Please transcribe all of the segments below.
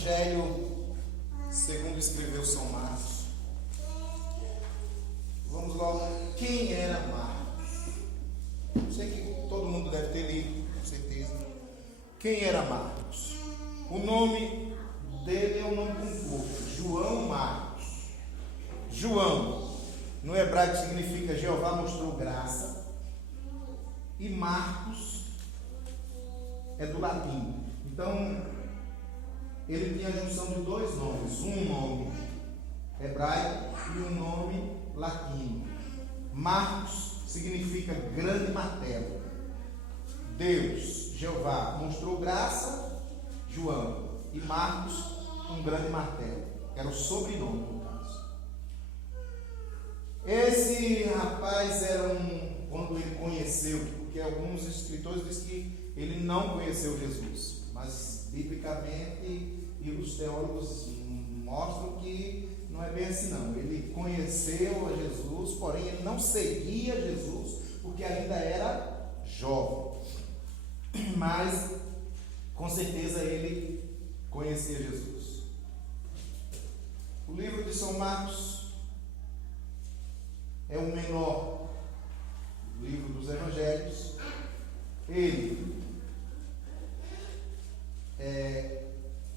Evangelho segundo escreveu São Marcos. Vamos logo. Quem era Marcos? Sei que todo mundo deve ter lido, com certeza. Quem era Marcos? O nome dele é um nome composto, João Marcos. João, no hebraico, significa Jeová mostrou graça. E Marcos é do latim. Então, ele tinha a junção de dois nomes, um nome hebraico e um nome latino. Marcos significa grande martelo. Deus, Jeová, mostrou graça, João, e Marcos, um grande martelo. Era o sobrenome, no caso. Esse rapaz era quando ele conheceu, porque alguns escritores dizem que ele não conheceu Jesus, mas biblicamente e os teólogos mostram que não é bem assim não. Ele conheceu a Jesus, porém ele não seguia Jesus, porque ainda era jovem. Mas com certeza ele conhecia Jesus. O livro de São Marcos é o menor do livro dos Evangelhos. Ele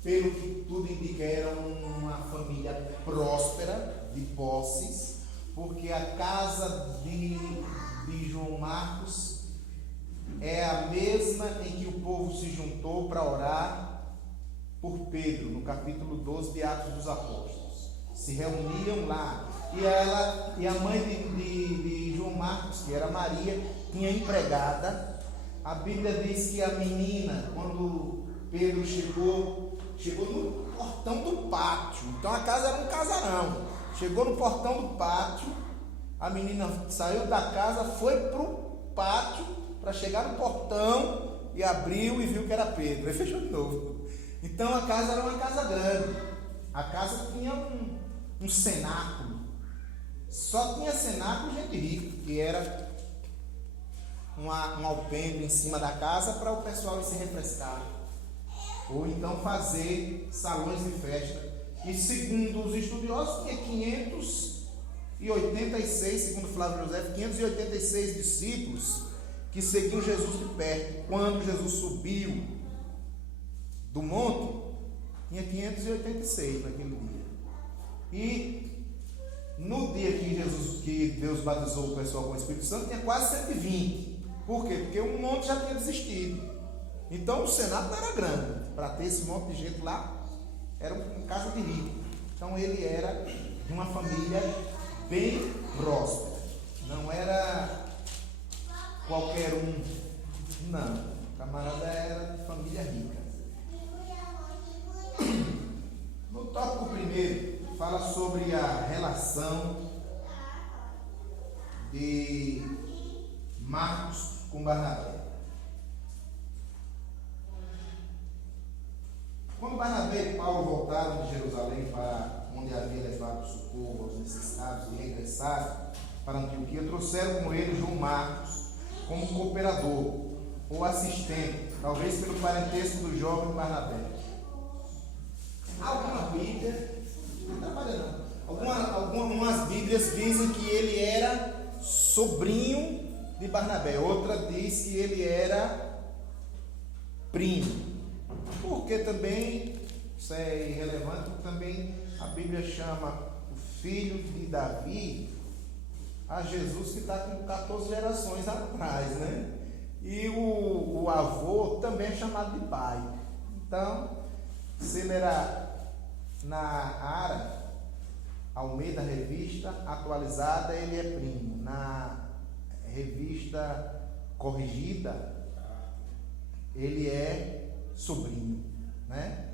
pelo que tudo indica, era uma família próspera, de posses, porque a casa de João Marcos é a mesma em que o povo se juntou para orar por Pedro, no capítulo 12 de Atos dos Apóstolos. Se reuniam lá, e a mãe de João Marcos, que era Maria, tinha empregada. A Bíblia diz que a menina, quando Pedro chegou no portão do pátio. Então a casa era um casarão. Chegou no portão do pátio, a menina saiu da casa, foi para o pátio para chegar no portão e abriu e viu que era Pedro. Aí fechou de novo. Então a casa era uma casa grande. A casa tinha um cenáculo. Só tinha cenáculo gente rica, que era um alpendre em cima da casa para o pessoal ir se refrescar, ou então fazer salões de festa. E segundo os estudiosos, tinha 586, segundo Flávio José, 586 discípulos que seguiam Jesus de perto. Quando Jesus subiu do monte, tinha 586 naquele dia. E no dia que Deus batizou o pessoal com o Espírito Santo, tinha quase 120. Por quê? Porque um monte já tinha desistido. Então o Senado não era grande. Para ter esse monte de gente lá, era uma casa de rico. Então ele era de uma família bem próspera. Não era qualquer um. Não. O camarada era de família rica. No tópico primeiro, fala sobre a relação de Marcos com Barnabé. Quando Barnabé e Paulo voltaram de Jerusalém para onde havia levado socorro aos necessitados e regressaram para Antioquia, trouxeram com ele João Marcos como cooperador ou assistente, talvez pelo parentesco do jovem Barnabé. Algumas Bíblias dizem que ele era sobrinho de Barnabé, outra diz que ele era primo. Porque também, isso é irrelevante, também a Bíblia chama o filho de Davi a Jesus, que está com 14 gerações atrás, né? E o avô também é chamado de pai. Então, se ele era na Ara, Almeida Revista Atualizada, ele é primo. Na Revista Corrigida, ele é sobrinho, né?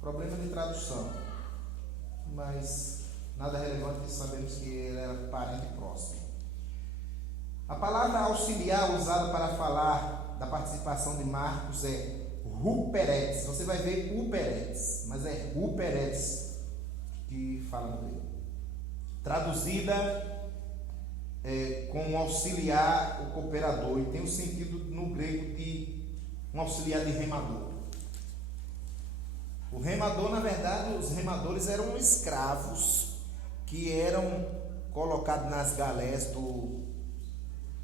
Problema de tradução, mas nada relevante, sabemos que ele era parente próximo. A palavra auxiliar usada para falar da participação de Marcos é Ruperetes. Você vai ver Uperetes, mas é Ruperetes que fala no grego. Traduzida com auxiliar, o cooperador, e tem o sentido no grego de um auxiliar de remador. O remador, na verdade, os remadores eram escravos que eram colocados nas galés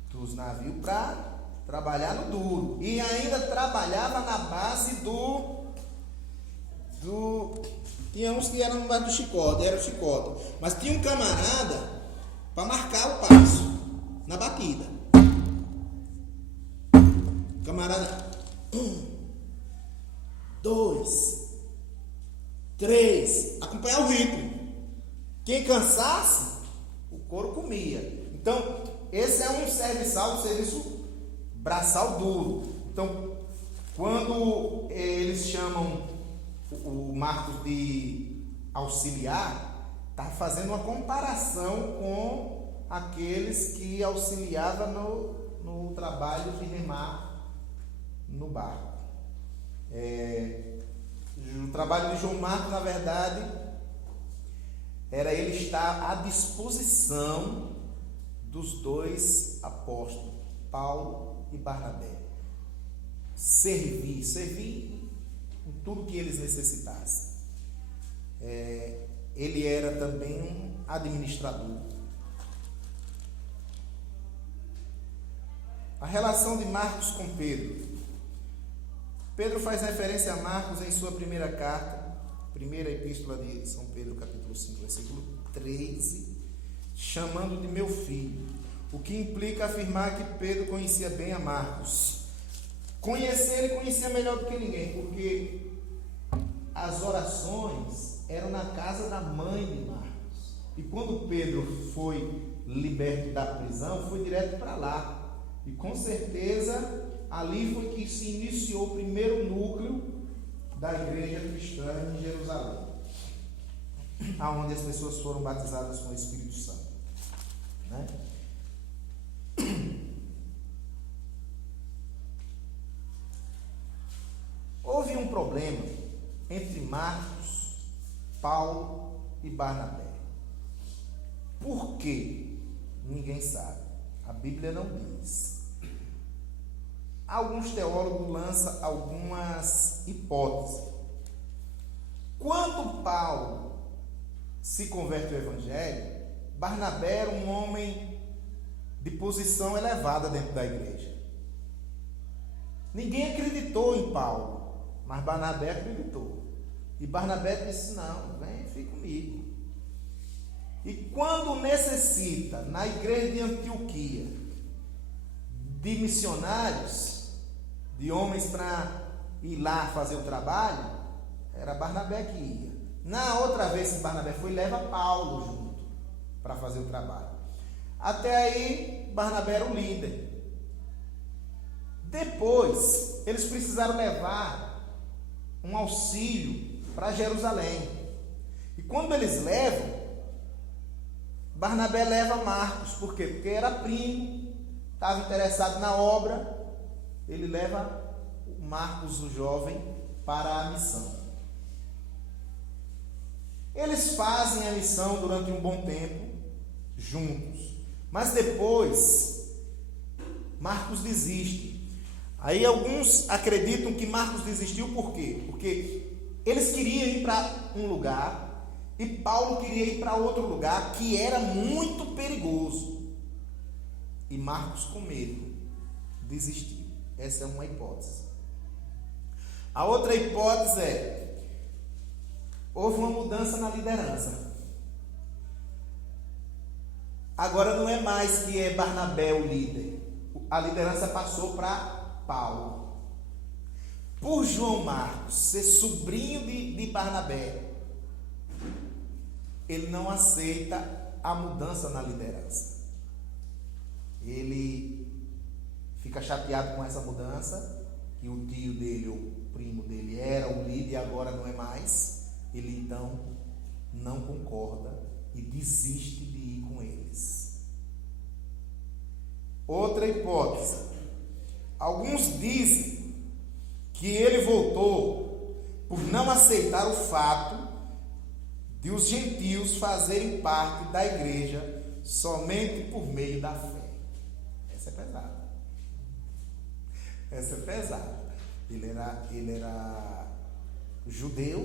dos navios para trabalhar no duro. E ainda trabalhava na base tinha uns que eram no base do chicote, era o chicote. Mas tinha um camarada para marcar o passo na batida. Camarada, 1, 2, 3, acompanhar o ritmo. Quem cansasse, o couro comia. Então, esse é um serviço braçal duro. Então, quando eles chamam o Marcos de auxiliar, está fazendo uma comparação com aqueles que auxiliavam no trabalho de remar no barco. O trabalho de João Marcos, na verdade, era ele estar à disposição dos dois apóstolos, Paulo e Barnabé. Servir em tudo que eles necessitassem. Ele era também um administrador. A relação de Marcos com Pedro. Pedro faz referência a Marcos em sua primeira carta, primeira epístola de São Pedro, capítulo 5, versículo 13, chamando de meu filho, o que implica afirmar que Pedro conhecia bem a Marcos. Conhecer, ele conhecia melhor do que ninguém, porque as orações eram na casa da mãe de Marcos. E quando Pedro foi liberto da prisão, foi direto para lá. E com certeza ali foi que se iniciou o primeiro núcleo da igreja cristã em Jerusalém, aonde as pessoas foram batizadas com o Espírito Santo, né? Houve um problema entre Marcos, Paulo e Barnabé. Por quê? Ninguém sabe. A Bíblia não diz. Alguns teólogos lançam algumas hipóteses. Quando Paulo se converte ao Evangelho, Barnabé era um homem de posição elevada dentro da igreja. Ninguém acreditou em Paulo, mas Barnabé acreditou. E Barnabé disse: não, vem, fica comigo. E quando necessita, na igreja de Antioquia, de missionários, de homens para ir lá fazer o trabalho, era Barnabé que ia. Na outra vez que Barnabé foi, leva Paulo junto para fazer o trabalho. Até aí, Barnabé era o líder. Depois, eles precisaram levar um auxílio para Jerusalém. E quando eles levam, Barnabé leva Marcos. Por quê? Porque era primo, estava interessado na obra. Ele leva Marcos, o jovem, para a missão. Eles fazem a missão durante um bom tempo, juntos. Mas depois, Marcos desiste. Aí alguns acreditam que Marcos desistiu por quê? Porque eles queriam ir para um lugar e Paulo queria ir para outro lugar que era muito perigoso. E Marcos, com medo, desistiu. Essa é uma hipótese. A outra hipótese é: houve uma mudança na liderança. Agora não é mais que é Barnabé o líder. A liderança passou para Paulo. Por João Marcos ser sobrinho de Barnabé, ele não aceita a mudança na liderança. Ele fica chateado com essa mudança, que o tio dele, o primo dele, era o líder e agora não é mais. Ele então não concorda e desiste de ir com eles. Outra hipótese: alguns dizem que ele voltou por não aceitar o fato de os gentios fazerem parte da igreja somente por meio da fé. Essa é pesada. Essa é pesada. Ele era judeu,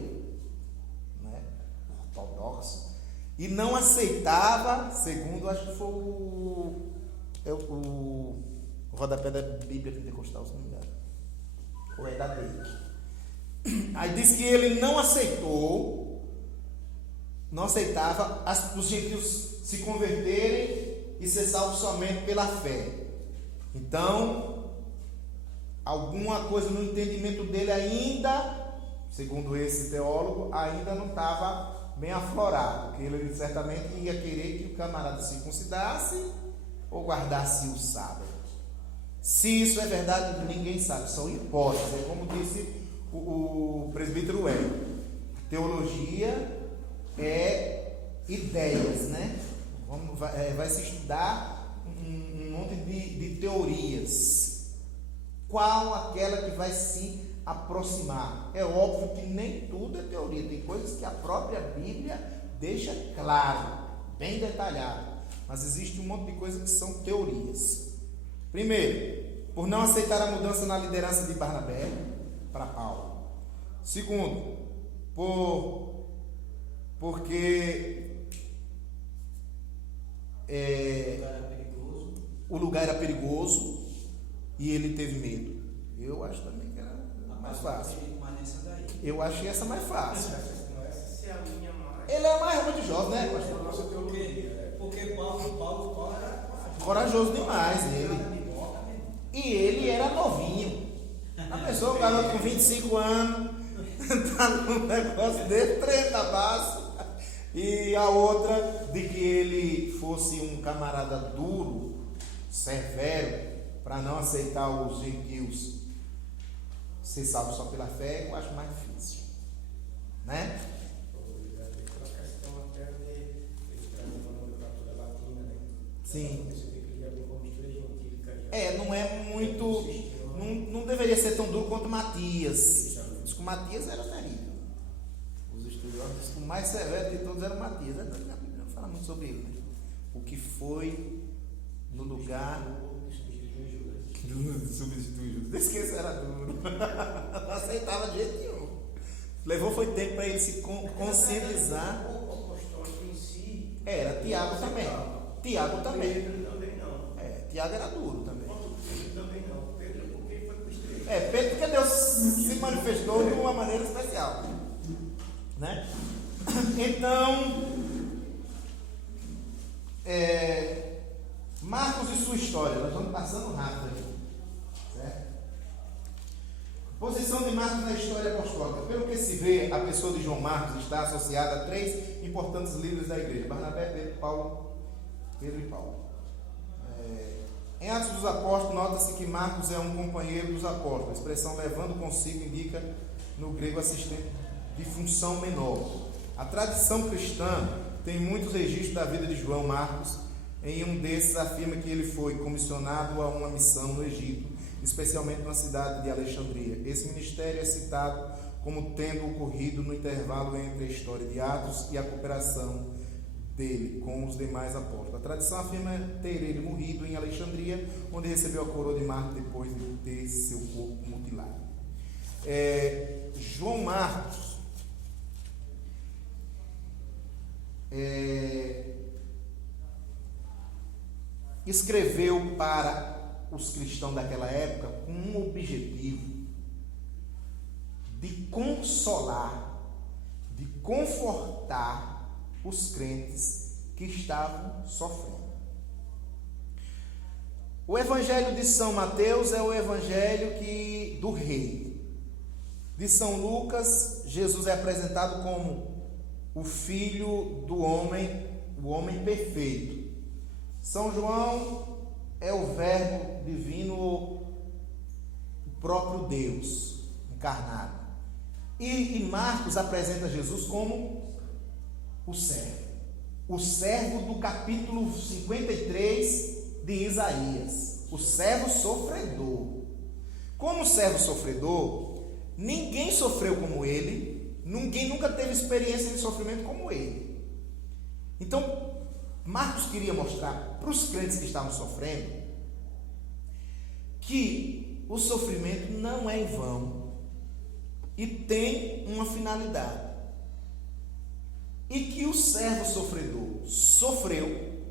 né, ortodoxo, e não aceitava, segundo, acho que foi o rodapé da Bíblia Pentecostal, se não me engano, ou é da DEIC. Aí diz que ele não aceitava os gentios se converterem e ser salvos somente pela fé. Então, alguma coisa no entendimento dele ainda, segundo esse teólogo, ainda não estava bem aflorado, porque ele certamente ia querer que o camarada se circuncidasse ou guardasse o sábado. Se isso é verdade, ninguém sabe, são hipóteses. É como disse o presbítero Hélio, teologia é ideias, né? Vai se estudar um monte de teorias. Qual aquela que vai se aproximar? É óbvio que nem tudo é teoria, tem coisas que a própria Bíblia deixa claro, bem detalhado, mas existe um monte de coisas que são teorias. Primeiro, por não aceitar a mudança na liderança de Barnabé para Paulo. Segundo, porque o lugar era perigoso e ele teve medo. Eu acho também que era mais fácil. Eu achei essa mais fácil. Ele é mais religioso, né, pastor? Porque Paulo era corajoso demais, ele. E ele era novinho. A pessoa, o garoto com 25 anos, está num negócio dele, 30 passos. E a outra, de que ele fosse um camarada duro, severo, para não aceitar os gentios ser salvo só pela fé, eu acho mais difícil. Né? Sim. Não é muito. Não deveria ser tão duro quanto Matias. Diz que o Matias era terrível. Os estudiosos dizem que o mais severo de todos era o Matias. A Bíblia não fala muito sobre ele. Né? O que foi no lugar do substituir Judas. Esqueça, era duro. Não aceitava de jeito nenhum. Levou foi tempo para ele se conscientizar. Era Tiago também. Tiago também. Tiago era duro também. Pedro porque Deus se manifestou de uma maneira especial, né? Então, Marcos e sua história, nós vamos passando rápido aqui, certo? Posição de Marcos na história apostólica. Pelo que se vê, a pessoa de João Marcos está associada a 3 importantes líderes da igreja: Barnabé, Pedro e Paulo. Em Atos dos Apóstolos, nota-se que Marcos é um companheiro dos apóstolos. A expressão levando consigo indica, no grego, assistente de função menor. A tradição cristã tem muitos registros da vida de João Marcos. Em um desses afirma que ele foi comissionado a uma missão no Egito, especialmente na cidade de Alexandria. Esse ministério é citado como tendo ocorrido no intervalo entre a história de Atos e a cooperação dele com os demais apóstolos. A tradição afirma ter ele morrido em Alexandria, onde recebeu a coroa de Marcos depois de ter seu corpo mutilado. João Marcos escreveu para os cristãos daquela época com um objetivo de consolar, de confortar os crentes que estavam sofrendo. O evangelho de São Mateus é o evangelho do rei. De São Lucas, Jesus é apresentado como o filho do homem, o homem perfeito. São João é o verbo divino, o próprio Deus encarnado. E Marcos apresenta Jesus como o servo do capítulo 53 de Isaías, o servo sofredor. Como servo sofredor, ninguém sofreu como ele, ninguém nunca teve experiência de sofrimento como ele. Então, Marcos queria mostrar para os crentes que estavam sofrendo que o sofrimento não é em vão. e tem uma finalidade. E que o servo sofredor sofreu,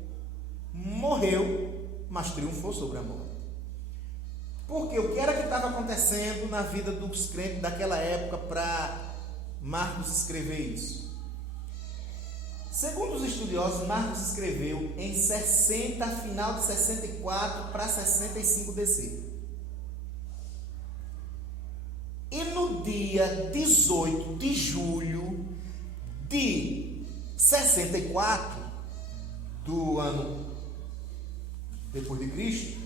morreu, mas triunfou sobre a morte. Porque o que era que estava acontecendo na vida dos crentes daquela época para Marcos escrever isso? Segundo os estudiosos, Marcos escreveu em 60, final de 64 para 65 DC. E no dia 18 de julho de 64 do ano depois de Cristo,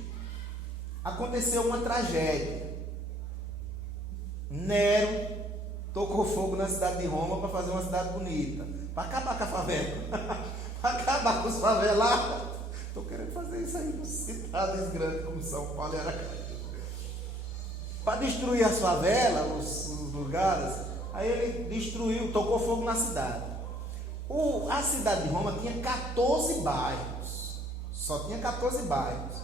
aconteceu uma tragédia. Nero tocou fogo na cidade de Roma para fazer uma cidade bonita, para acabar com a favela, para acabar com os favelados. Estou querendo fazer isso aí em cidades grandes como São Paulo e Aracaju, para destruir as favelas, os lugares. Aí ele destruiu, tocou fogo na cidade. A cidade de Roma tinha 14 bairros, só tinha 14 bairros.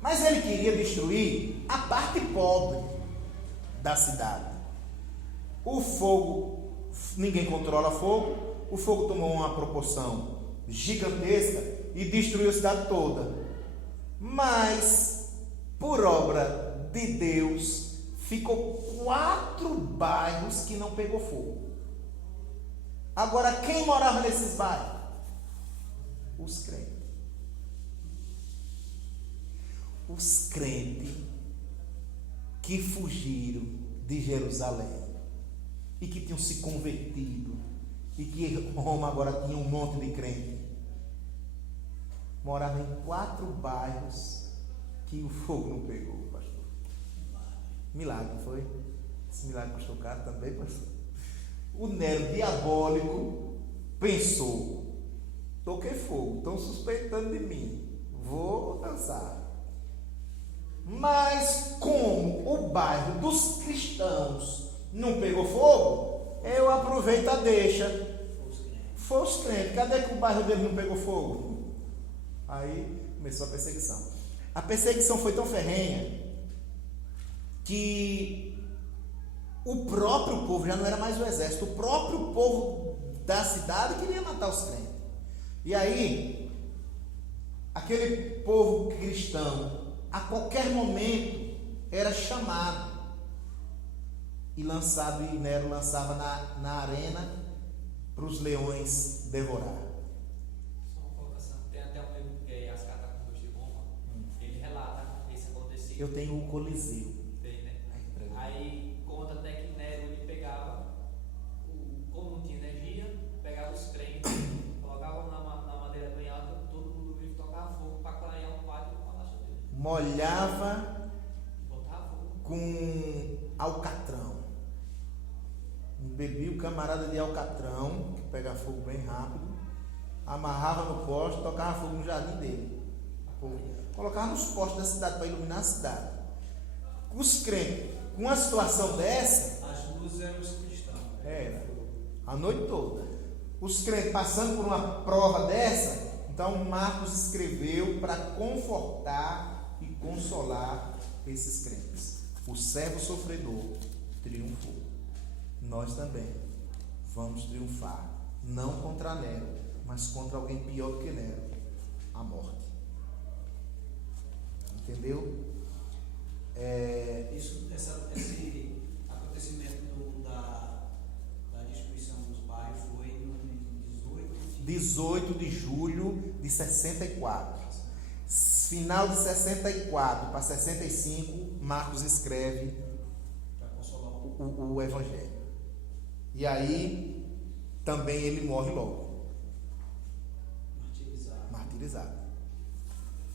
Mas ele queria destruir a parte pobre da cidade. O fogo, ninguém controla fogo, o fogo tomou uma proporção gigantesca e destruiu a cidade toda. Mas, por obra de Deus, ficou 4 bairros que não pegou fogo. Agora, quem morava nesses bairros? Os crentes. Os crentes que fugiram de Jerusalém e que tinham se convertido e que Roma agora tinha um monte de crente, moravam em 4 bairros que o fogo não pegou, pastor. Milagre, foi? Esse milagre custou caro também, pastor. O Nero diabólico pensou: toquei fogo, estão suspeitando de mim, vou dançar. Mas como o bairro dos cristãos não pegou fogo, eu aproveito a deixa. Foi os crentes. Cadê que o bairro dele não pegou fogo? Aí começou a perseguição. A perseguição foi tão ferrenha que o próprio povo, já não era mais o exército, o próprio povo da cidade queria matar os crentes. E aí, aquele povo cristão, a qualquer momento, era chamado e lançado, e Nero lançava na arena para os leões devorar. Só uma colocação. Tem até um livro que é As Catacumbas de Roma, ele relata esse acontecido. Eu tenho o Coliseu. Tem, né? Aí conta até que Nero ele pegava, como não tinha energia, pegava os crentes, colocava na madeira bem alta, todo mundo vivo, tocava fogo para clarear um pátio do palácio dele. Molhava Botava fogo. com alcatrão. Bebia o camarada de alcatrão, que pega fogo bem rápido, amarrava no poste, tocava fogo no jardim dele. Colocava nos postes da cidade para iluminar a cidade. Os crentes, com uma situação dessa, As luzes eram os cristãos. era a noite toda. Os crentes passando por uma prova dessa, então Marcos escreveu para confortar e consolar esses crentes. O servo sofredor triunfou. Nós também vamos triunfar, não contra Nero, mas contra alguém pior do que Nero, a morte. Entendeu? Esse acontecimento da destruição dos bairros foi no 18 de julho de 64. Final de 64 para 65, Marcos escreve para consolar o Evangelho. E aí também ele morre logo, martirizado.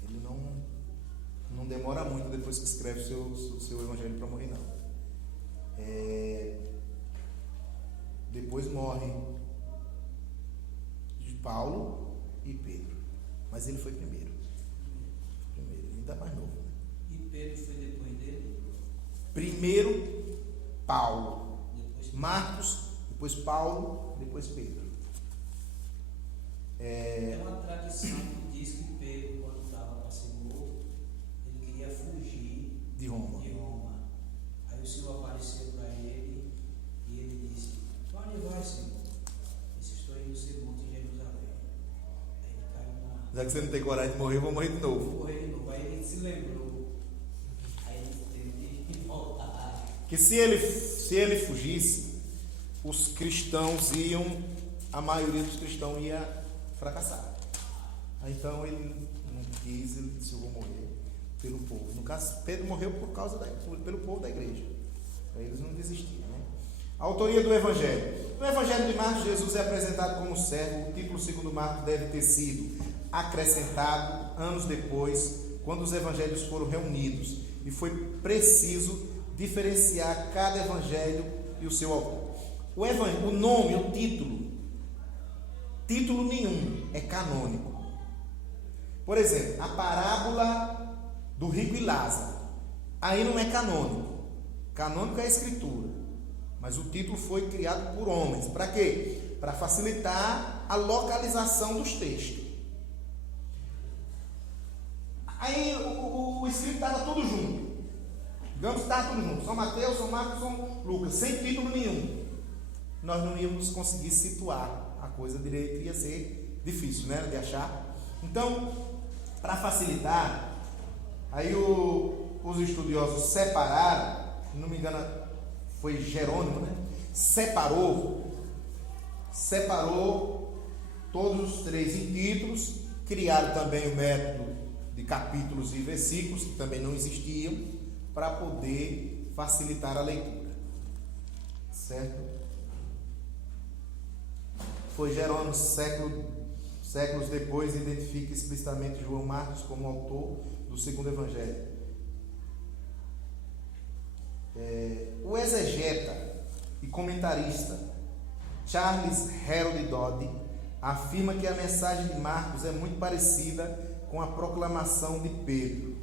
Ele não demora muito depois que escreve o seu Evangelho para morrer, não. Depois morre de Paulo e Pedro, mas ele foi primeiro, ele ainda mais novo, né? E Pedro foi depois dele? Primeiro Paulo, Depois Marcos, depois Paulo, depois Pedro. Tem uma tradição que diz que Pedro, quando estava para ser morto, ele queria fugir De Roma. Aí o Senhor apareceu para ele Já que você não tem coragem de morrer, eu vou morrer de novo. Vou morrer de novo. Aí ele se lembrou. Aí ele teve que voltar. Que se ele fugisse, os cristãos a maioria dos cristãos ia fracassar. Aí, então ele não quis, ele disse: eu vou morrer pelo povo. No caso, Pedro morreu pelo povo da igreja. Para eles não desistiram, né? A autoria do Evangelho. No Evangelho de Marcos, Jesus é apresentado como servo. O título segundo Marcos deve ter sido acrescentado anos depois, quando os evangelhos foram reunidos, e foi preciso diferenciar cada evangelho e o seu autor. O nome, o título nenhum é canônico. Por exemplo, a parábola do rico e Lázaro, aí não é canônico. Canônico é a escritura, mas o título foi criado por homens. Para quê? Para facilitar a localização dos textos. Aí o escrito estava tudo junto. Digamos que estava tudo junto. São Mateus, São Marcos, São Lucas, sem título nenhum. Nós não íamos conseguir situar a coisa direito, ia ser difícil, né, de achar. Então, para facilitar, aí os estudiosos separaram, se não me engano, foi Jerônimo, né? Separou todos os três em títulos, criaram também o método de capítulos e versículos, que também não existiam, para poder facilitar a leitura. Certo? Foi Jerônimo, séculos depois, identifica explicitamente João Marcos como autor do segundo evangelho. O exegeta e comentarista Charles Harold Dodd afirma que a mensagem de Marcos é muito parecida com a proclamação de Pedro.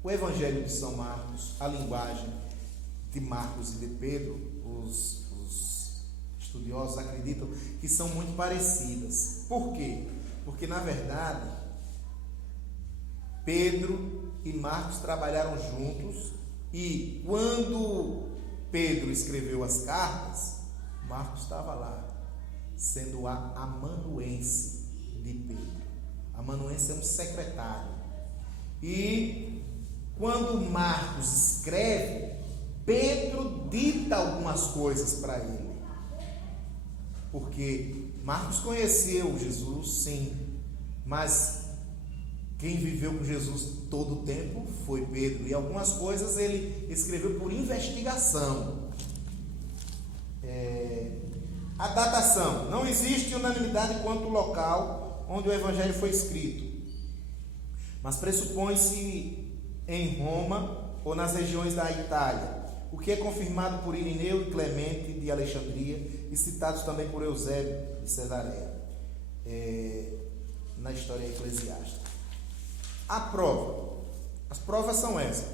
O Evangelho de São Marcos, a linguagem de Marcos e de Pedro, os estudiosos acreditam que são muito parecidas. Por quê? Porque, na verdade, Pedro e Marcos trabalharam juntos, e quando Pedro escreveu as cartas, Marcos estava lá, sendo a amanuense de Pedro. Amanuense é um secretário. E quando Marcos escreve, Pedro dita algumas coisas para ele. Porque Marcos conheceu Jesus, sim, mas quem viveu com Jesus todo o tempo foi Pedro. E algumas coisas ele escreveu por investigação. A datação. Não existe unanimidade quanto ao local onde o Evangelho foi escrito, mas pressupõe-se em Roma ou nas regiões da Itália, o que é confirmado por Irineu e Clemente de Alexandria e citados também por Eusébio de Cesareia, na história eclesiástica. A prova. As provas são essas.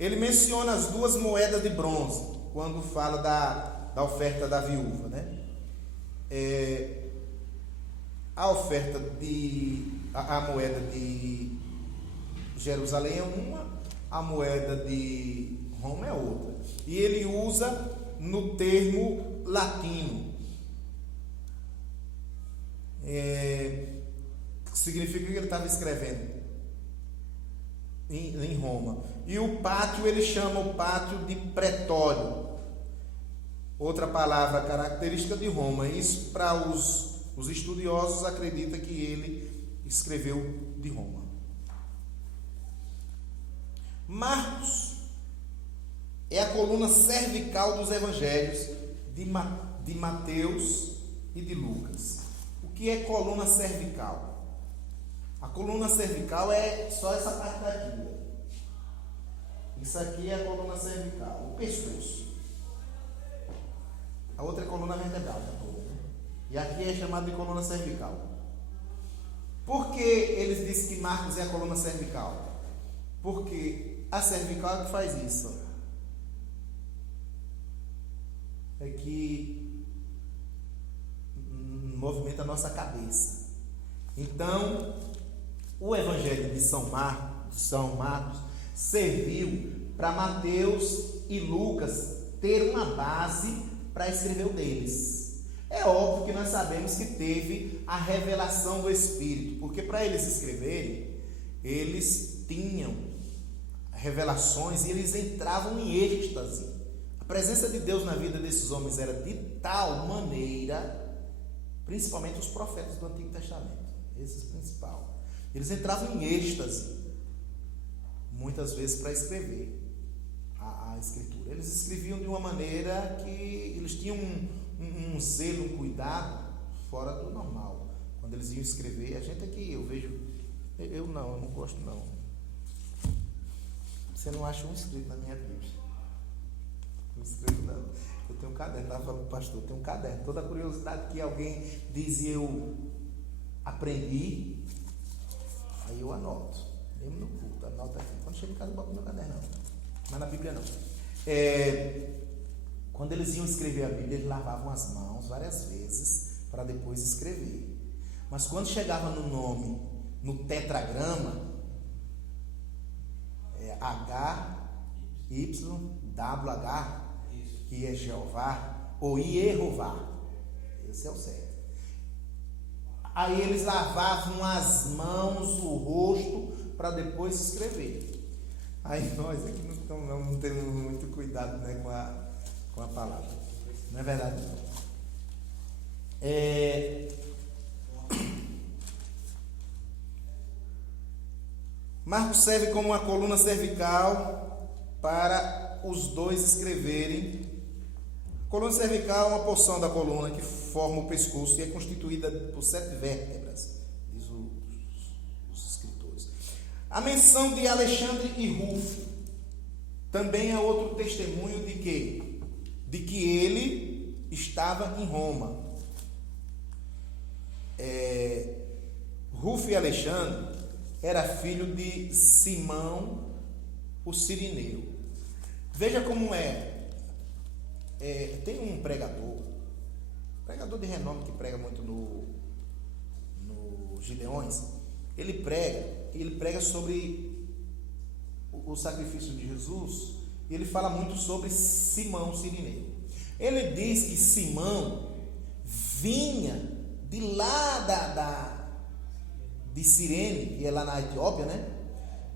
Ele menciona as 2 moedas de bronze quando fala da oferta da viúva, né? A oferta a moeda de Jerusalém é uma, a moeda de Roma é outra. E ele usa no termo latino. Significa que ele estava escrevendo em Roma. E o pátio, ele chama o pátio de pretório, outra palavra característica de Roma. Isso, para os estudiosos, acredita que ele escreveu de Roma. Marcos é a coluna cervical dos evangelhos de Mateus e de Lucas. O que é coluna cervical? A coluna cervical é só essa parte daqui. Isso aqui é a coluna cervical, o pescoço. A outra é a coluna vertebral, e aqui é chamado de coluna cervical. Por que eles dizem que Marcos é a coluna cervical? Porque a cervical é que faz isso. É que movimenta a nossa cabeça. Então, o Evangelho de São Marcos serviu para Mateus e Lucas ter uma base para escrever o deles. É óbvio que nós sabemos que teve a revelação do Espírito, porque para eles escreverem, eles tinham revelações e eles entravam em êxtase. A presença de Deus na vida desses homens era de tal maneira, principalmente os profetas do Antigo Testamento, esses principal. Eles entravam em êxtase, muitas vezes, para escrever a Escritura. Eles escreviam de uma maneira que eles tinham um zelo, um cuidado fora do normal. Quando eles iam escrever, a gente aqui, eu vejo, eu não gosto não. Você não acha um escrito na minha Bíblia? Não escrevo não. Eu tenho um caderno, estava falando com o pastor, eu tenho um caderno. Toda curiosidade que alguém diz e eu aprendi, aí eu anoto. Mesmo no culto, anoto aqui. Quando chego em casa, eu boto no meu caderno, não. Mas na Bíblia não. Quando eles iam escrever a Bíblia, eles lavavam as mãos várias vezes para depois escrever. Mas quando chegava no nome, no tetragrama, HYWH, que é Jeová, ou Iehová, esse é o certo. Aí eles lavavam as mãos, o rosto, para depois escrever. Aí nós aqui não temos muito cuidado, né, com a palavra. Não é verdade? Marcos serve como uma coluna cervical para os dois escreverem. A coluna cervical é uma porção da coluna que forma o pescoço e é constituída por 7 vértebras, diz os escritores. A menção de Alexandre e Rufo também é outro testemunho de quê? De que ele estava em Roma. Rufo e Alexandre era filho de Simão, o Cirineu. Veja como tem um pregador de renome que prega muito no Gideões. Ele prega sobre o sacrifício de Jesus, e ele fala muito sobre Simão, o Cirineu. Ele diz que Simão vinha de lá de Cirene, que é lá na Etiópia, né?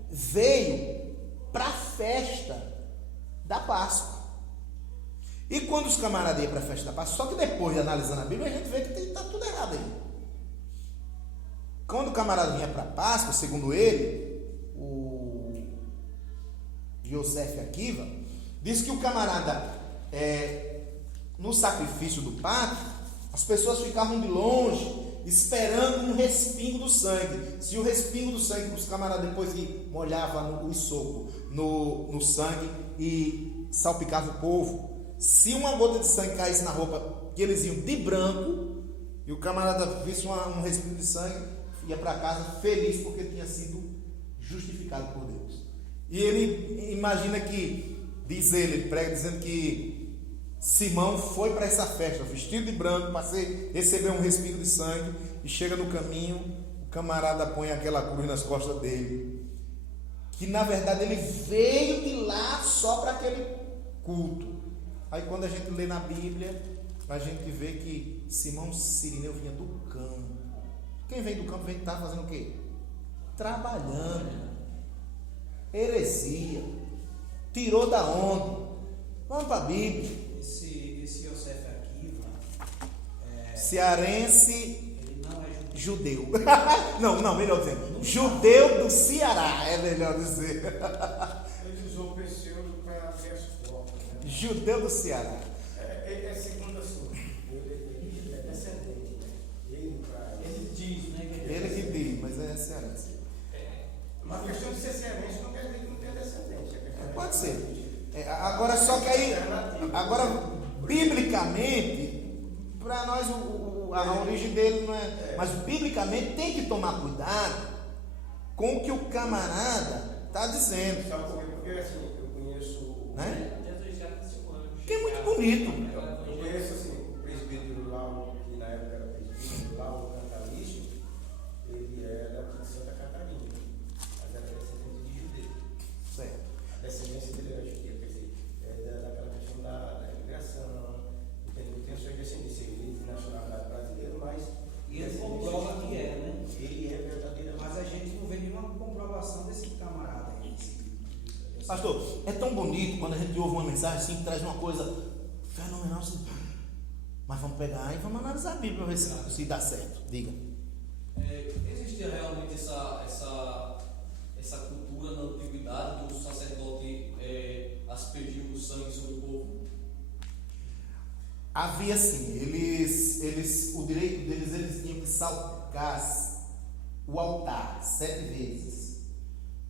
Veio para a festa da Páscoa. E quando os camaradas iam para a festa da Páscoa, só que depois de analisando a Bíblia, a gente vê que está tudo errado aí. Quando o camarada vinha para a Páscoa, segundo ele, o Yosef Akiva, diz que o camarada, no sacrifício do pátrio, as pessoas ficavam de longe, esperando um respingo do sangue. Se o respingo do sangue, os camaradas depois molhavam o isopo no sangue e salpicava o povo. Se uma gota de sangue caísse na roupa, que eles iam de branco, e o camarada visse um respingo de sangue, ia para casa feliz porque tinha sido justificado por Deus. E ele imagina que, ele prega dizendo que Simão foi para essa festa, vestido de branco, para receber um respingo de sangue, e chega no caminho, o camarada põe aquela cruz nas costas dele, que na verdade ele veio de lá só para aquele culto. Aí quando a gente lê na Bíblia, a gente vê que Simão Cirineu vinha do campo. Quem vem do campo vem estar fazendo o quê? Trabalhando. Heresia. Tirou da onda. Vamos para a Bíblia. Esse Yosef Akiva cearense, ele não é judeu. não, melhor dizendo, judeu do Ceará, é melhor dizer. Ele usou o pseudo para abrir as portas. Né? Judeu do Ceará. É segundo a sua. Ele é descendente, né? Ele diz, né? Ele que diz, mas é cearense. Uma questão de ser cearense não quer dizer que não tem descendente. Pode ser. Agora, só que aí, biblicamente, para nós a origem dele não é. Mas biblicamente tem que tomar cuidado com o que o camarada está dizendo. Sabe por quê? Porque assim, eu conheço. Né? Jesus já tem 5 anos. Que é muito bonito. Eu conheço assim, o presbítero Lauro, que na época era presbítero, Lauro Cantalício, ele era de Santa Catarina, mas era descendente de judeu. Certo. A descendência dele era judia, quer dizer, daquela questão da imigração, entendeu? Tem a sua descendência, ele nacionalidade Pastor, é tão bonito quando a gente ouve uma mensagem assim que traz uma coisa fenomenal. Assim, mas vamos pegar e vamos analisar a Bíblia para ver se dá certo. Diga. Existia realmente essa cultura na antiguidade do sacerdote aspergir o sangue sobre o povo? Havia sim, o direito deles, eles tinham que salpicar o altar 7 vezes.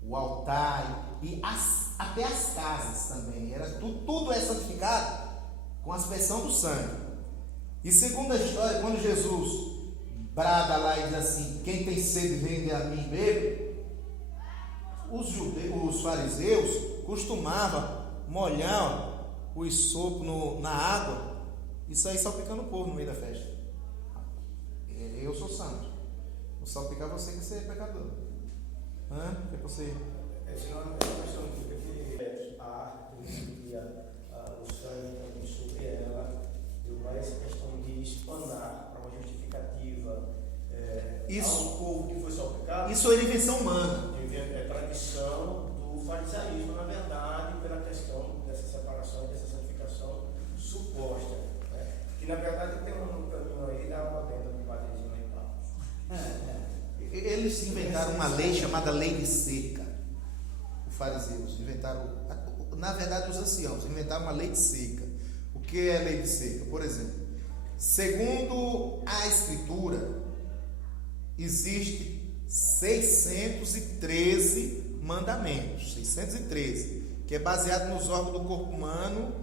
O altar e até as casas também. Era tudo é santificado com a aspersão do sangue. E segundo a história, quando Jesus brada lá e diz assim: quem tem sede, vem a mim beber, os fariseus costumavam molhar o isopo na água e sair salpicando o povo no meio da festa. Eu sou santo, vou salpicar você que você é pecador. Que você... Essa não é uma questão que a arte e o sangue também sobre ela, deu mais questão de espanar para uma justificativa ao povo que foi salpicado. Isso é invenção humana. É tradição do farisaísmo, na verdade, pela questão dessa separação, dessa santificação suposta. Né? Que na verdade tem um caminho aí da alma dentro do padrezinho lá em Pavos. Eles inventaram uma lei chamada lei de seca. Os fariseus inventaram, na verdade os anciãos inventaram uma lei de seca. O que é lei de seca? Por exemplo, segundo a escritura, existe 613 mandamentos, 613, que é baseado nos órgãos do corpo humano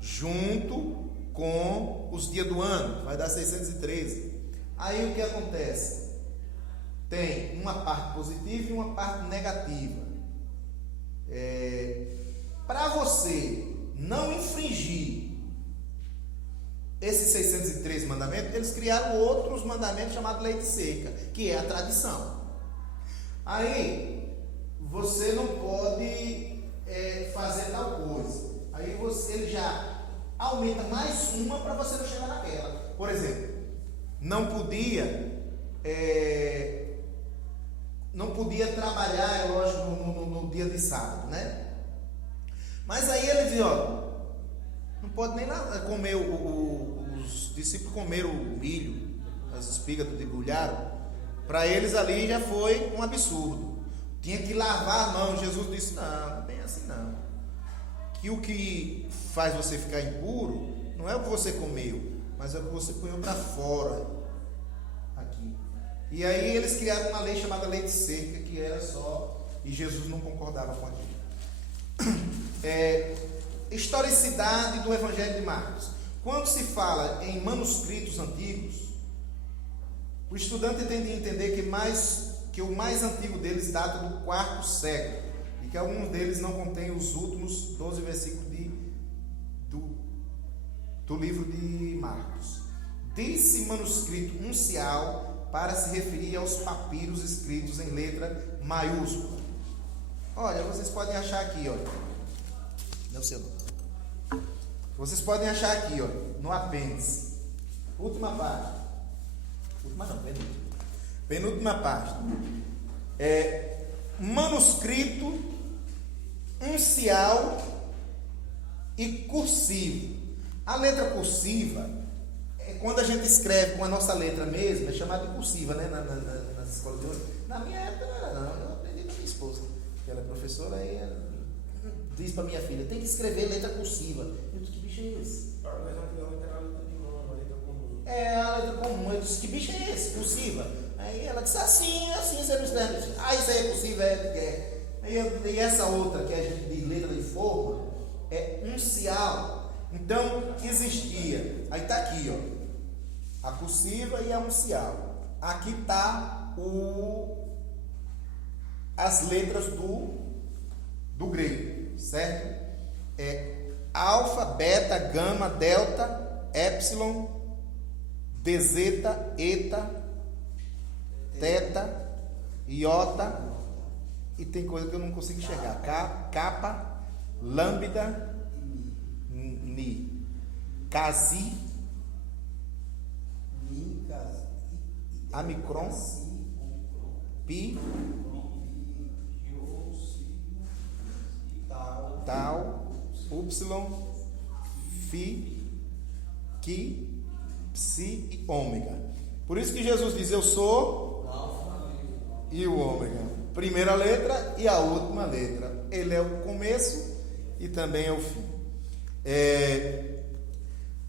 junto com os dias do ano, vai dar 613. Aí o que acontece? Tem uma parte positiva e uma parte negativa. Para você não infringir esses 613 mandamentos, eles criaram outros mandamentos chamados lei de seca, que é a tradição. Aí você não pode fazer tal coisa. Aí ele já aumenta mais uma para você não chegar naquela. Por exemplo, não podia trabalhar, é lógico, no dia de sábado, né? Mas aí ele diz, não pode nem lá comer, os discípulos comeram o milho, as espigas debulharam. Para eles ali já foi um absurdo. Tinha que lavar a mão. Jesus disse, não é bem assim não. Que o que faz você ficar impuro não é o que você comeu, mas é o que você põe para fora aqui. E aí eles criaram uma lei chamada lei de seca, que era só, e Jesus não concordava com aquilo. Historicidade do Evangelho de Marcos. Quando se fala em manuscritos antigos, o estudante tem de entender que o mais antigo deles data do 4º século, e que alguns deles não contêm os últimos 12 versículos do livro de Marcos. Diz-se manuscrito uncial para se referir aos papiros escritos em letra maiúscula. Olha, vocês podem achar aqui, olha. Não sei o nome. Vocês podem achar aqui, ó, no apêndice. Última página. Última não, penúltima. Penúltima página. Manuscrito uncial e cursivo. A letra cursiva é quando a gente escreve com a nossa letra mesmo, é chamada de cursiva, né? Nas escolas de hoje. Na minha época não era, não. Eu aprendi com a minha esposa, que ela é professora, aí diz para minha filha, tem que escrever letra cursiva. Eu disse, que bicho é esse? Mas antigamente era a letra de mão, a letra comum. A letra comum. Eu disse, que bicho é esse? Cursiva. Aí ela disse, assim, você não escreve. Isso aí é cursiva, E essa outra, que a gente diz letra de forma, é uncial. Então, existia. Aí está aqui, ó, a cursiva e a uncial. Aqui está as letras do grego, certo? Alfa, beta, gama, delta, epsilon, zeta, eta, teta, iota, e tem coisa que eu não consigo enxergar. Kappa, lambda, ni, casi, amicron, pi, Tal, Tau, Y, Fi, Ki, Psi e Ômega. Por isso que Jesus diz: eu sou O alfa e o ômega. Primeira letra e a última letra. Ele é o começo e também é o fim.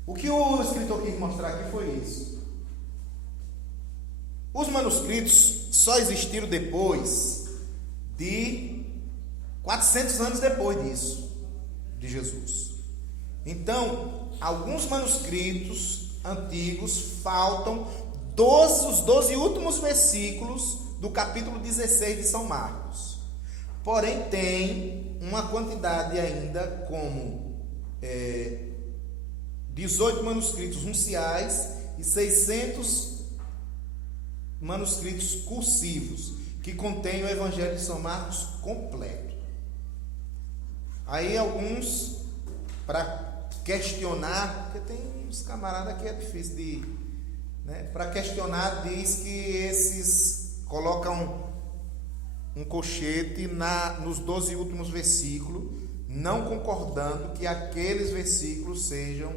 O que o escritor quis mostrar aqui foi isso. Os manuscritos só existiram depois de 400 anos depois disso, de Jesus. Então, alguns manuscritos antigos faltam os 12 últimos versículos do capítulo 16 de São Marcos. Porém, tem uma quantidade ainda como 18 manuscritos unciais e 600 manuscritos cursivos, que contém o Evangelho de São Marcos completo. Aí alguns, para questionar, porque tem uns camaradas que é difícil de... para questionar, diz que esses colocam um colchete nos 12 últimos versículos, não concordando que aqueles versículos sejam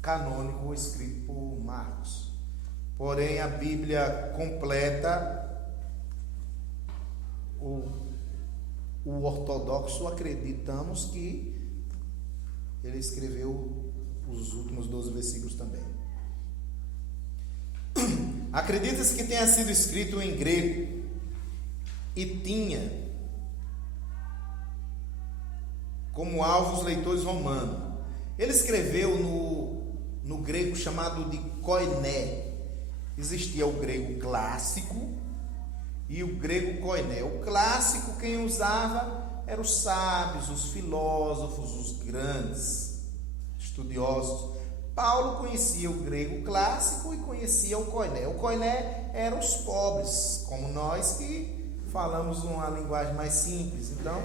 canônicos escritos por Marcos. Porém, a Bíblia completa, o ortodoxo acreditamos que ele escreveu os últimos 12 versículos também. Acredita-se que tenha sido escrito em grego e tinha como alvo os leitores romanos. Ele escreveu no grego chamado de koiné. Existia o grego clássico e o grego koiné. O clássico, quem usava eram os sábios, os filósofos, os grandes estudiosos. Paulo conhecia o grego clássico e conhecia o koiné. O koiné eram os pobres, como nós, que falamos uma linguagem mais simples. Então,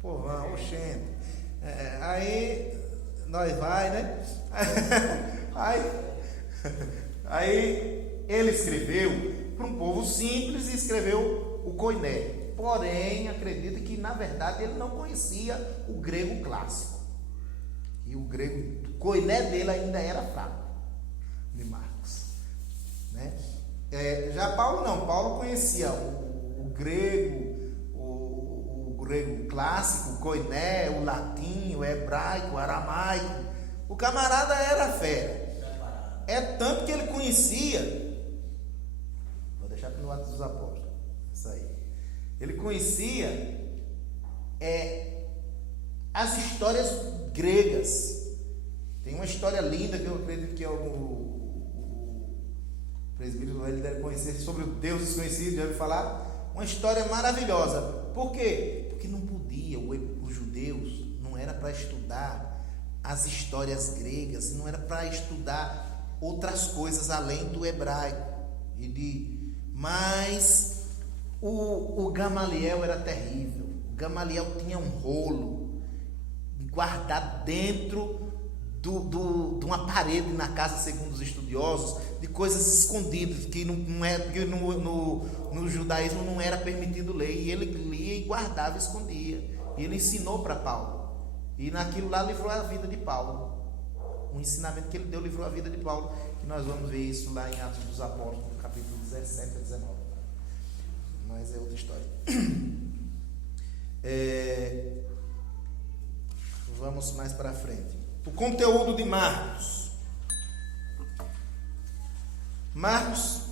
povão, oxente. Aí, nós vai, né? Aí, ele escreveu para um povo simples e escreveu o koiné. Porém, acredita que, na verdade, ele não conhecia o grego clássico. E o grego, o koiné dele ainda era fraco, de Marcos, né? Já Paulo não, Paulo conhecia o grego, o grego clássico, o koiné, o latim, o hebraico, o aramaico. O camarada era fera. É tanto que ele conhecia, vou deixar para no Atos dos Apóstolos, isso aí. Ele conhecia as histórias gregas. Tem uma história linda que eu acredito que o presbítero ele deve conhecer, sobre o Deus desconhecido, já ouviu falar? Uma história maravilhosa. Por quê? Porque não podia, os judeus não era para estudar as histórias gregas, não era para estudar outras coisas além do hebraico. Mas o Gamaliel era terrível. O Gamaliel tinha um rolo guardado dentro de uma parede na casa, segundo os estudiosos, de coisas escondidas que no judaísmo não era permitido ler, e ele lia e guardava e escondia, e ele ensinou para Paulo, e naquilo lá livrou a vida de Paulo. O ensinamento que ele deu livrou a vida de Paulo, e nós vamos ver isso lá em Atos dos Apóstolos, capítulo 17 a 19, mas é outra história. Vamos mais para frente. O conteúdo de Marcos. Marcos,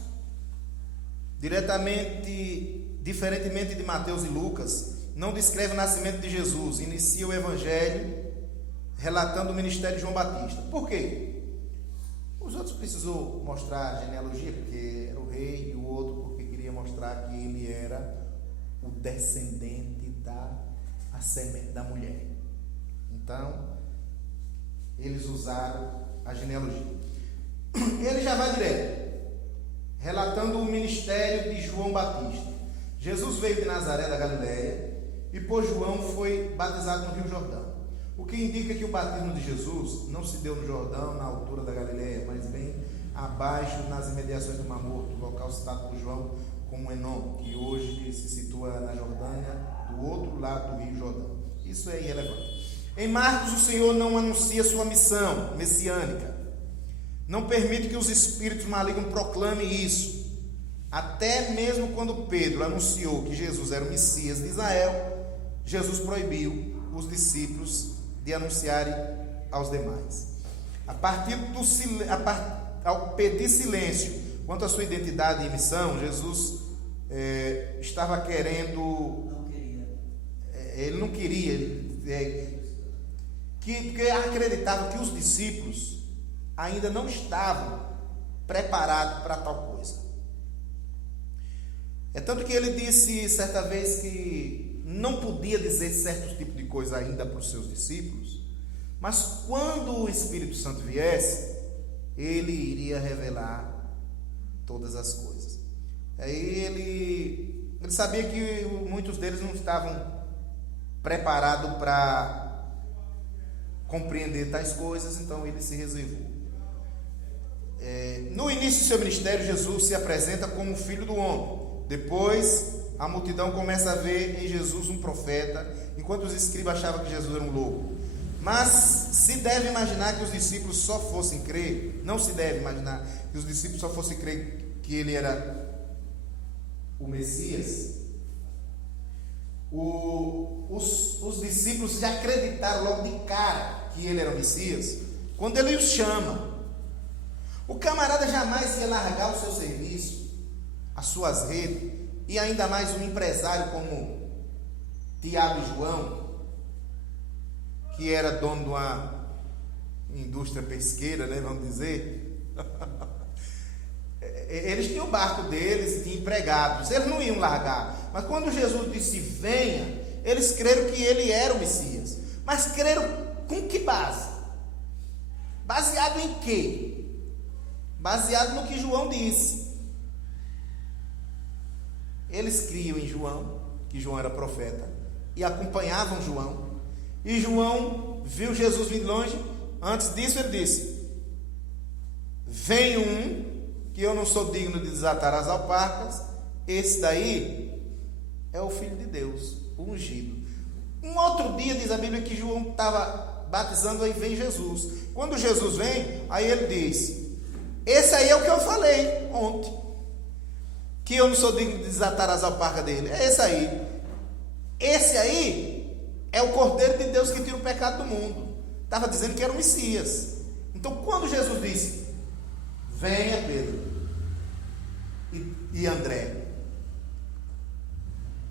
diferentemente de Mateus e Lucas, não descreve o nascimento de Jesus, inicia o Evangelho relatando o ministério de João Batista. Por quê? Os outros precisou mostrar a genealogia, porque era o rei, e o outro porque queria mostrar que ele era o descendente da mulher. Então, eles usaram a genealogia. Ele já vai direto, relatando o ministério de João Batista. Jesus veio de Nazaré da Galileia e por João foi batizado no Rio Jordão. O que indica que o batismo de Jesus não se deu no Jordão, na altura da Galileia, mas bem abaixo, nas imediações do Mar Morto, local citado por João como Enom, que hoje se situa na Jordânia, do outro lado do Rio Jordão. Isso é irrelevante. Em Marcos, o Senhor não anuncia sua missão messiânica. Não permite que os espíritos malignos proclamem isso. Até mesmo quando Pedro anunciou que Jesus era o Messias de Israel, Jesus proibiu os discípulos de anunciarem aos demais. Ao pedir silêncio quanto à sua identidade e missão, Jesus estava querendo... Ele não queria, que acreditava que os discípulos ainda não estavam preparados para tal coisa. É tanto que ele disse certa vez que não podia dizer certos tipos de coisa ainda para os seus discípulos, mas quando o Espírito Santo viesse, ele iria revelar todas as coisas. Aí ele sabia que muitos deles não estavam preparados para compreender tais coisas, então ele se reservou. No início do seu ministério, Jesus se apresenta como Filho do Homem. Depois, a multidão começa a ver em Jesus um profeta, enquanto os escribas achavam que Jesus era um louco. Mas se deve imaginar que os discípulos só fossem crer, não se deve imaginar que os discípulos só fossem crer que ele era o Messias. Os discípulos já acreditaram logo de cara que ele era o Messias, quando ele os chama. O camarada jamais ia largar o seu serviço, as suas redes, e ainda mais um empresário como Tiago e João, que era dono de uma indústria pesqueira, né, vamos dizer. Eles tinham o barco deles, tinham empregados, eles não iam largar. Mas quando Jesus disse venha, eles creram que ele era o Messias. Mas creram com que base? Baseado em quê? Baseado no que João disse. Eles criam em João, que João era profeta, e acompanhavam João. E João viu Jesus vir de longe. Antes disso ele disse: vem um que eu não sou digno de desatar as alparcas. Esse daí é o Filho de Deus, o ungido. Um outro dia diz a Bíblia que João estava batizando, aí vem Jesus. Quando Jesus vem, aí ele diz: esse aí é o que eu falei ontem, que eu não sou digno de desatar as alparcas dele. É esse aí. Esse aí é o Cordeiro de Deus que tira o pecado do mundo. Estava dizendo que era o Messias. Então quando Jesus disse: venha Pedro e André,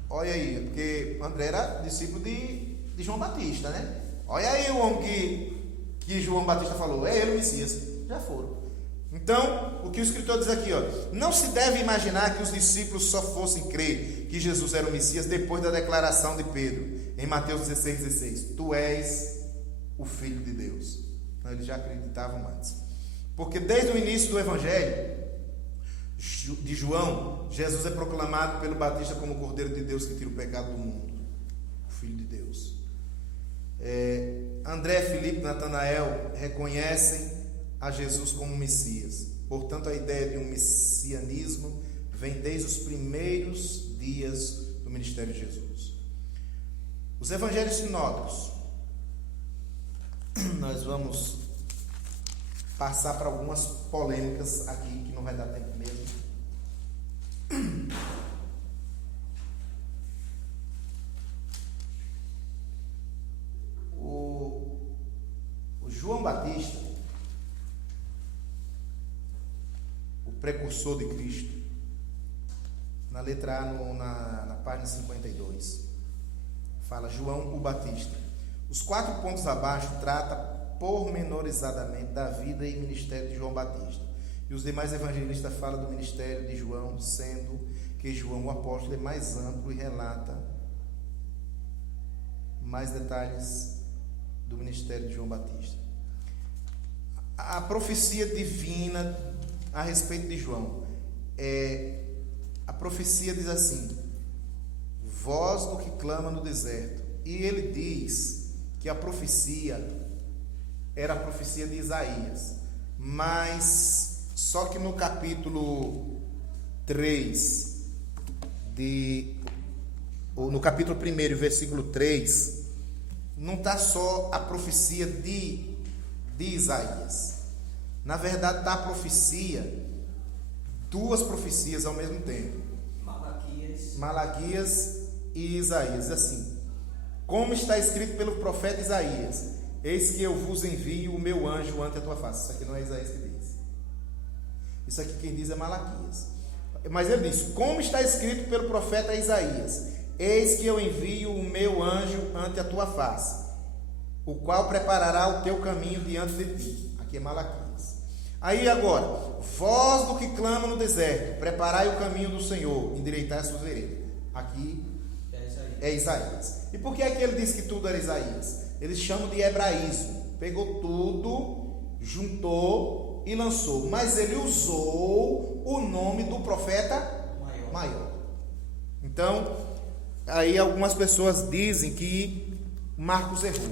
olha aí, porque André era discípulo de João Batista, né? Olha aí o homem que João Batista falou, é ele o Messias. Já foram. Então, o que o escritor diz aqui, ó, não se deve imaginar que os discípulos só fossem crer que Jesus era o Messias depois da declaração de Pedro, em Mateus 16,16. Tu és o Filho de Deus. Não, eles já acreditavam antes. Porque desde o início do Evangelho de João, Jesus é proclamado pelo Batista como o Cordeiro de Deus que tira o pecado do mundo, o Filho de Deus. André, Filipe, Natanael reconhecem a Jesus como Messias. Portanto, a ideia de um messianismo vem desde os primeiros dias do ministério de Jesus. Os evangelhos sinóticos, nós vamos passar para algumas polêmicas aqui, que não vai dar tempo mesmo. O João Batista, o precursor de Cristo, na letra A, na página 52, fala João o Batista. Os 4 pontos abaixo trata pormenorizadamente da vida e ministério de João Batista. E os demais evangelistas falam do ministério de João, sendo que João o apóstolo é mais amplo e relata mais detalhes do ministério de João Batista. A profecia divina a respeito de João, a profecia diz assim: voz do que clama no deserto. E ele diz que a profecia era a profecia de Isaías, mas só que no capítulo 3, no capítulo 1, versículo 3, não está só a profecia de Isaías. Na verdade, está a profecia, duas profecias ao mesmo tempo. Malaquias e Isaías, assim: como está escrito pelo profeta Isaías: eis que eu vos envio o meu anjo ante a tua face. Isso aqui não é Isaías que diz, isso aqui quem diz é Malaquias. Mas ele diz: como está escrito pelo profeta Isaías: eis que eu envio o meu anjo ante a tua face, o qual preparará o teu caminho diante de ti. Aqui é Malaquias. Aí agora: voz do que clama no deserto, preparai o caminho do Senhor, endireitai as suas veredas. Aqui é Isaías. E por que é que ele disse que tudo era Isaías? Eles chamam de hebraísmo. Pegou tudo, juntou e lançou. Mas ele usou o nome do profeta maior. Então, aí algumas pessoas dizem que Marcos errou.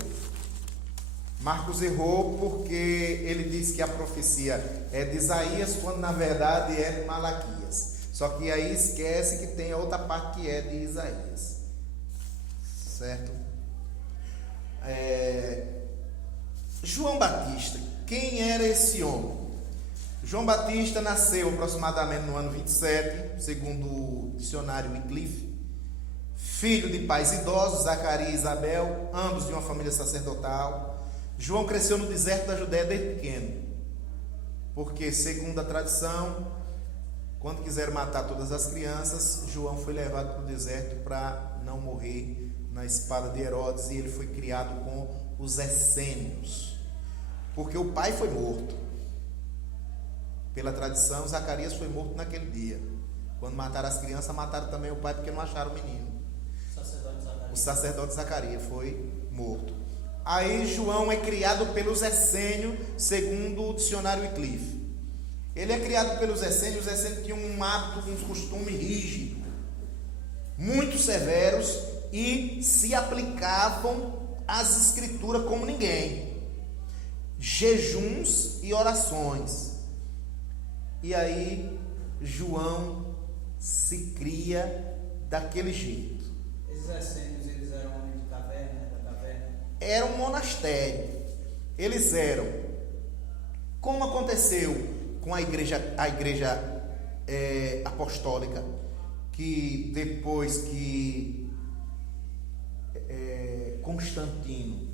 Marcos errou porque ele diz que a profecia é de Isaías, quando na verdade é de Malaquias. Só que aí esquece que tem a outra parte que é de Isaías. Certo? João Batista, quem era esse homem? João Batista nasceu aproximadamente no ano 27, segundo o dicionário Wycliffe, filho de pais idosos, Zacarias e Isabel, ambos de uma família sacerdotal. João cresceu no deserto da Judéia desde pequeno, porque, segundo a tradição, quando quiseram matar todas as crianças, João foi levado para o deserto para não morrer na espada de Herodes, e ele foi criado com os essênios, porque o pai foi morto. Pela tradição, Zacarias foi morto naquele dia. Quando mataram as crianças, mataram também o pai, porque não acharam o menino. O sacerdote Zacarias foi morto. Aí João é criado pelos essênios, segundo o dicionário Wycliffe. Ele é criado pelos essênios. Os essênios tinham um hábito, um costume rígido, muito severos, e se aplicavam às escrituras como ninguém. Jejuns e orações. E aí João se cria daquele jeito. Esses essênios, eles eram homens de caverna, da caverna? Era um monastério. Eles eram, como aconteceu com a igreja apostólica, que depois que Constantino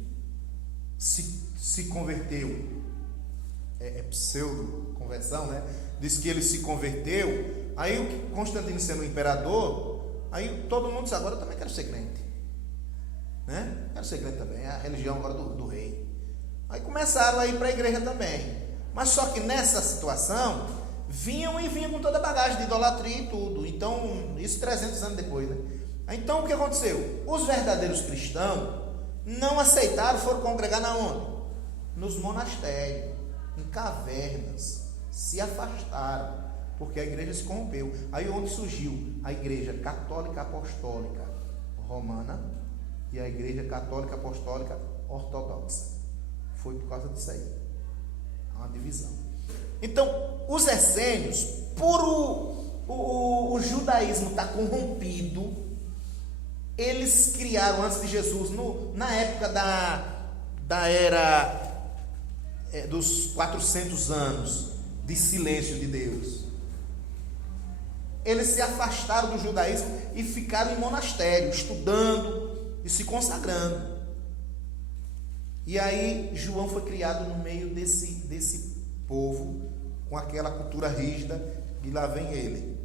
se converteu, pseudo-conversão, né? Diz que ele se converteu. Aí o Constantino, sendo imperador, aí todo mundo disse: agora eu também quero ser crente, né? Quero ser crente também, é a religião agora do rei. Aí começaram a ir para a igreja também. Mas só que nessa situação vinham com toda a bagagem de idolatria e tudo. Então, isso 300 anos depois, né? Então o que aconteceu? Os verdadeiros cristãos não aceitaram, foram congregar na onde? Nos monastérios, em cavernas, se afastaram, porque a igreja se corrompeu. Aí onde surgiu a igreja católica apostólica romana e a igreja católica apostólica ortodoxa. Foi por causa disso aí. Há uma divisão. Então, os essênios, por o judaísmo estar corrompido, eles criaram antes de Jesus, na época da era dos 400 anos de silêncio de Deus, eles se afastaram do judaísmo e ficaram em monastério, estudando e se consagrando. E aí João foi criado no meio desse povo, com aquela cultura rígida, e lá vem ele,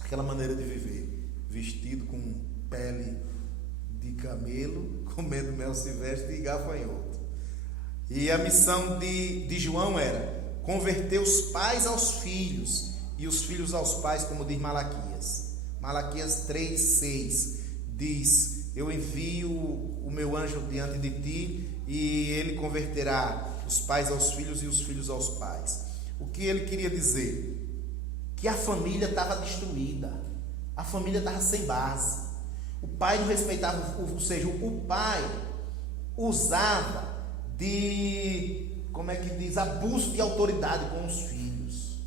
aquela maneira de viver, vestido com pele de camelo, comendo mel silvestre e gafanhoto. E a missão de João era converter os pais aos filhos e os filhos aos pais, como diz Malaquias. Malaquias 3:6 diz: eu envio o meu anjo diante de ti, e ele converterá os pais aos filhos e os filhos aos pais. O que ele queria dizer? Que a família estava destruída, a família estava sem base. O pai não respeitava, ou seja, o pai usava de, abuso de autoridade com os filhos,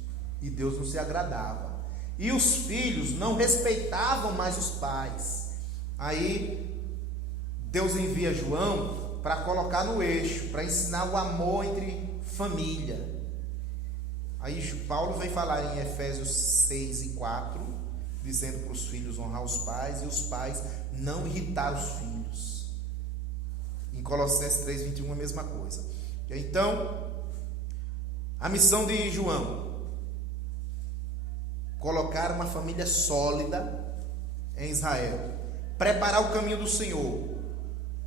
e Deus não se agradava. e os filhos não respeitavam mais os pais. Aí Deus envia João para colocar no eixo, para ensinar o amor entre família. Aí Paulo vem falar em Efésios 6:4, dizendo para os filhos honrar os pais e os pais não irritar os filhos. Em Colossenses 3:21 a mesma coisa. Então, a missão de João: colocar uma família sólida em Israel, preparar o caminho do Senhor.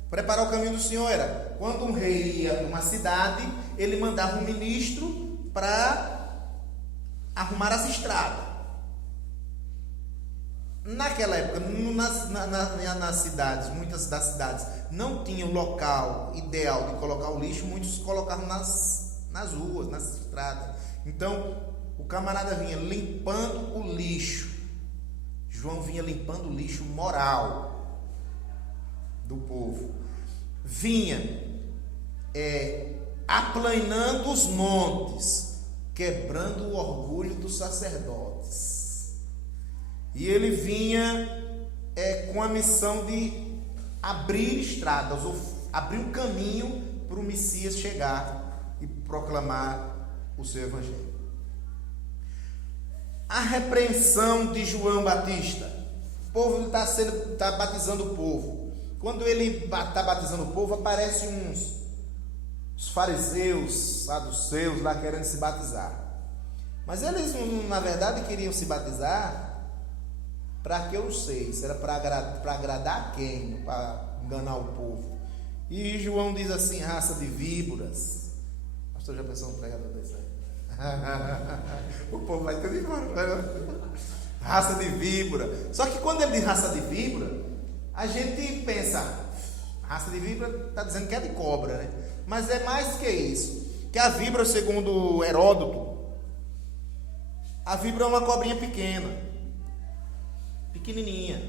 Preparar o caminho do Senhor era, quando um rei ia numa cidade, ele mandava um ministro para arrumar as estradas. Naquela época, nas cidades, muitas das cidades não tinham local ideal de colocar o lixo, muitos colocavam nas ruas, nas estradas. Então, o camarada vinha limpando o lixo. João vinha limpando o lixo moral do povo. Vinha aplanando os montes, quebrando o orgulho dos sacerdotes. E ele vinha com a missão de abrir estradas, ou abrir um caminho para o Messias chegar e proclamar o seu evangelho. A repreensão de João Batista. O povo está batizando o povo. Quando ele está batizando o povo, aparecem os fariseus, saduceus lá querendo se batizar. Mas eles, na verdade, queriam se batizar para que eu não sei, se era para agradar a quem, para enganar o povo. E João diz assim: raça de víboras. Pastor, já pensou um pregador desse aí? O povo vai tudo embora. Raça de víbora. Só que quando ele diz raça de víbora, a gente pensa, raça de víbora está dizendo que é de cobra, né? Mas é mais que isso. Que a víbora, segundo Heródoto, a víbora é uma cobrinha pequenininha,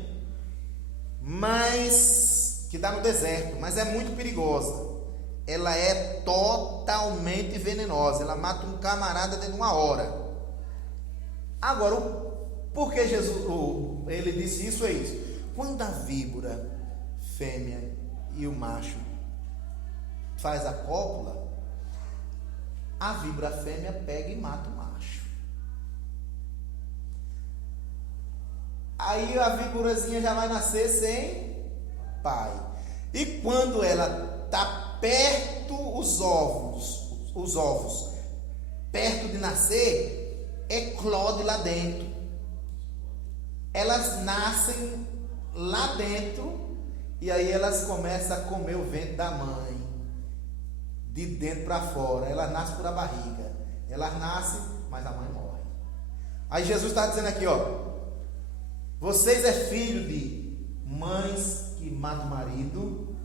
mas que dá no deserto, mas é muito perigosa. Ela é totalmente venenosa. Ela mata um camarada dentro de uma hora. Agora, por que Jesus ele disse isso? É isso. Quando a víbora fêmea e o macho faz a cópula, a víbora fêmea pega e mata o macho. Aí a víborazinha já vai nascer sem pai. E quando ela está perto, os ovos, perto de nascer, eclode lá dentro. Elas nascem lá dentro e aí elas começam a comer o ventre da mãe, de dentro para fora. Elas nascem por a barriga. Elas nascem, mas a mãe morre. Aí Jesus está dizendo aqui, ó: vocês é filho de mães que matam o marido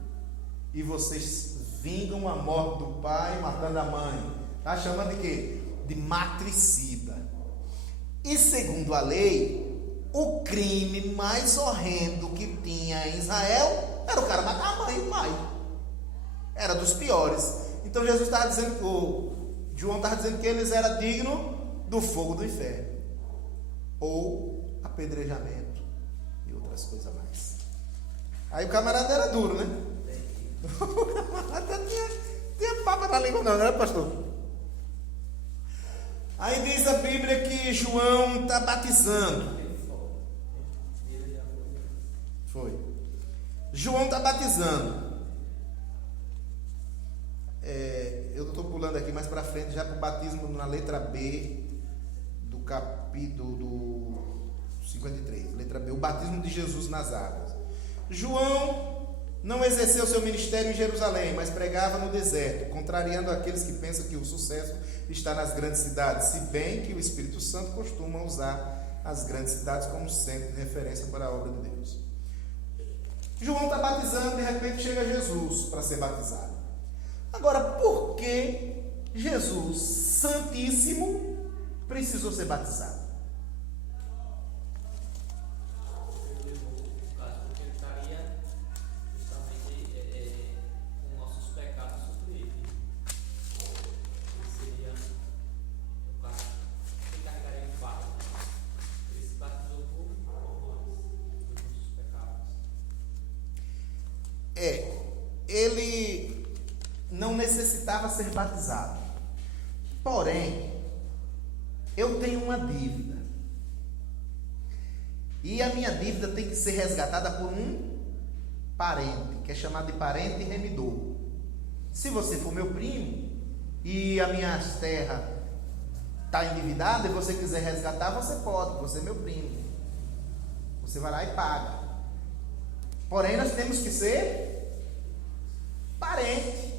e vocês vingam a morte do pai matando a mãe. Está chamando de quê? De matricida. E segundo a lei, o crime mais horrendo que tinha em Israel era o cara matar a mãe e o pai. Era dos piores. Então Jesus estava dizendo, João estava dizendo que eles eram dignos do fogo do inferno, ou apedrejamento e outras coisas mais. Aí o camarada era duro, né? O camarada tinha papa na língua, não era, pastor? Aí diz a Bíblia que João está batizando. Foi. João está batizando. Eu estou pulando aqui mais para frente, já para o batismo na letra B do capítulo 53. Letra B, o batismo de Jesus nas águas. João não exerceu seu ministério em Jerusalém, mas pregava no deserto, contrariando aqueles que pensam que o sucesso está nas grandes cidades, se bem que o Espírito Santo costuma usar as grandes cidades como centro de referência para a obra de Deus. João está batizando, de repente chega Jesus para ser batizado. Agora, por que Jesus Santíssimo precisou ser batizado? ele não necessitava ser batizado. Porém, eu tenho uma dívida. E a minha dívida tem que ser resgatada por um parente, que é chamado de parente remidor. Se você for meu primo e a minha terra está endividada e você quiser resgatar, você pode, você é meu primo. Você vai lá e paga. Porém, nós temos que ser parente,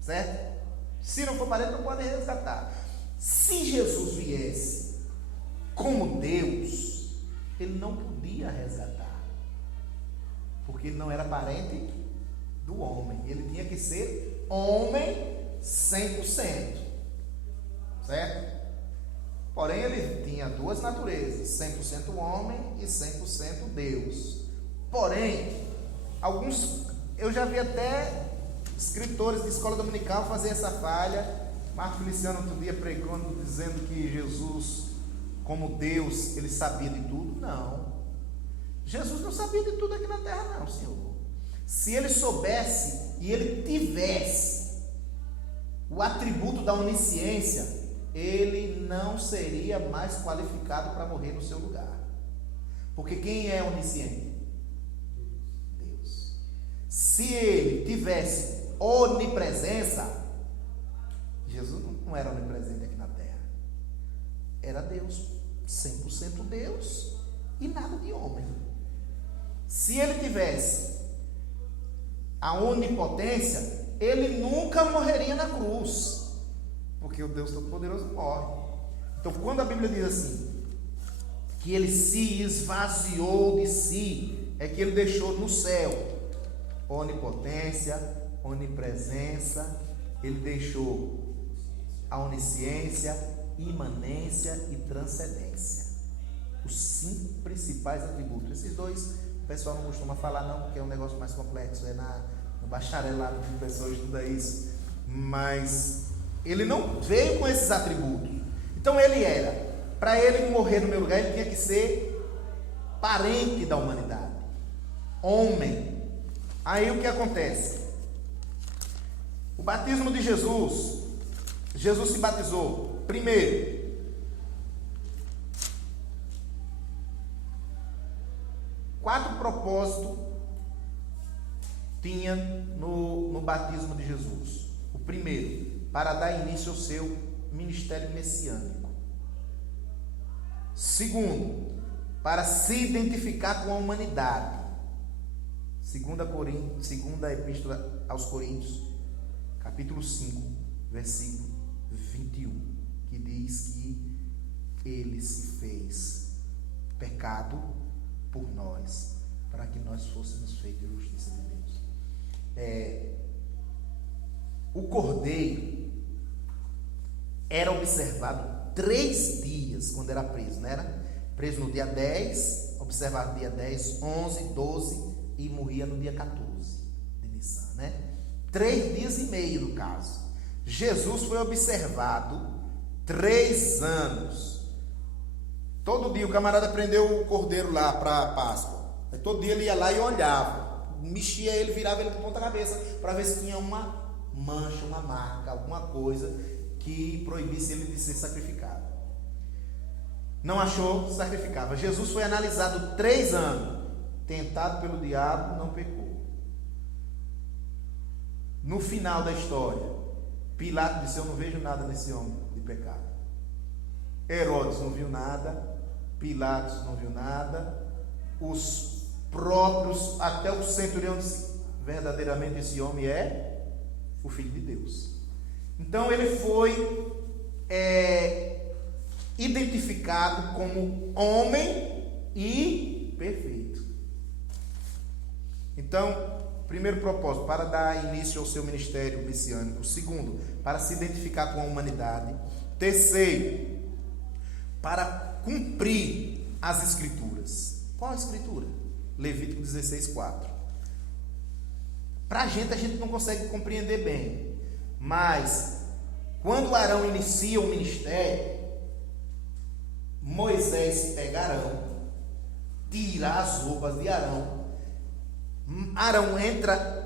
certo? Se não for parente, não pode resgatar. Se Jesus viesse como Deus, ele não podia resgatar, porque ele não era parente do homem. Ele tinha que ser homem 100%, certo? Porém, ele tinha duas naturezas, 100% homem e 100% Deus. Porém, eu já vi até escritores de escola dominical fazer essa falha. Marco Feliciano outro dia pregando, dizendo que Jesus, como Deus, ele sabia de tudo. Não, Jesus não sabia de tudo aqui na terra, não, Senhor. Se ele soubesse e ele tivesse o atributo da onisciência, ele não seria mais qualificado para morrer no seu lugar. Porque quem é onisciente? Deus. Se ele tivesse onipresença, Jesus não era onipresente aqui na terra. Era Deus, 100% Deus e nada de homem. Se ele tivesse a onipotência, ele nunca morreria na cruz, porque o Deus Todo-Poderoso morre. Então, quando a Bíblia diz assim, que ele se esvaziou de si, é que ele deixou no céu onipotência, onipresença, ele deixou a onisciência, imanência e transcendência. Os 5 principais atributos. Esses dois o pessoal não costuma falar não, porque é um negócio mais complexo, é no bacharelado que o pessoal estuda isso. Mas ele não veio com esses atributos. Então para ele morrer no meu lugar, ele tinha que ser parente da humanidade, homem. Aí o que acontece? O batismo de Jesus se batizou primeiro quatro propósitos tinha no batismo de Jesus. O primeiro, para dar início ao seu ministério messiânico. Segundo, para se identificar com a humanidade. Segunda Epístola aos Coríntios, capítulo 5, versículo 21, que diz que ele se fez pecado por nós, para que nós fôssemos feitos justiça de Deus. O cordeiro era observado 3 dias quando era preso, não era? Preso no dia 10, observado no dia 10, 11, 12 e morria no dia 14 de Nissan, né? 3 dias e meio no caso. Jesus foi observado 3 anos. Todo dia o camarada prendeu o cordeiro lá para a Páscoa. Todo dia ele ia lá e olhava, mexia ele, virava ele de ponta cabeça para ver se tinha uma mancha, uma marca, alguma coisa que proibisse ele de ser sacrificado. Não achou, sacrificava. Jesus foi analisado 3 anos, tentado pelo diabo, não pecou. No final da história, Pilato disse: eu não vejo nada nesse homem de pecado. Herodes não viu nada, Pilatos não viu nada, os próprios, até o centurião disse: verdadeiramente esse homem é o Filho de Deus. Então ele foi identificado como homem e perfeito. Então, primeiro propósito, para dar início ao seu ministério messiânico. Segundo, para se identificar com a humanidade. Terceiro, para cumprir as escrituras. Qual a escritura? Levítico 16:4. Para a gente não consegue compreender bem, mas quando Arão inicia o ministério, Moisés pega Arão, tira as roupas de Arão Arão entra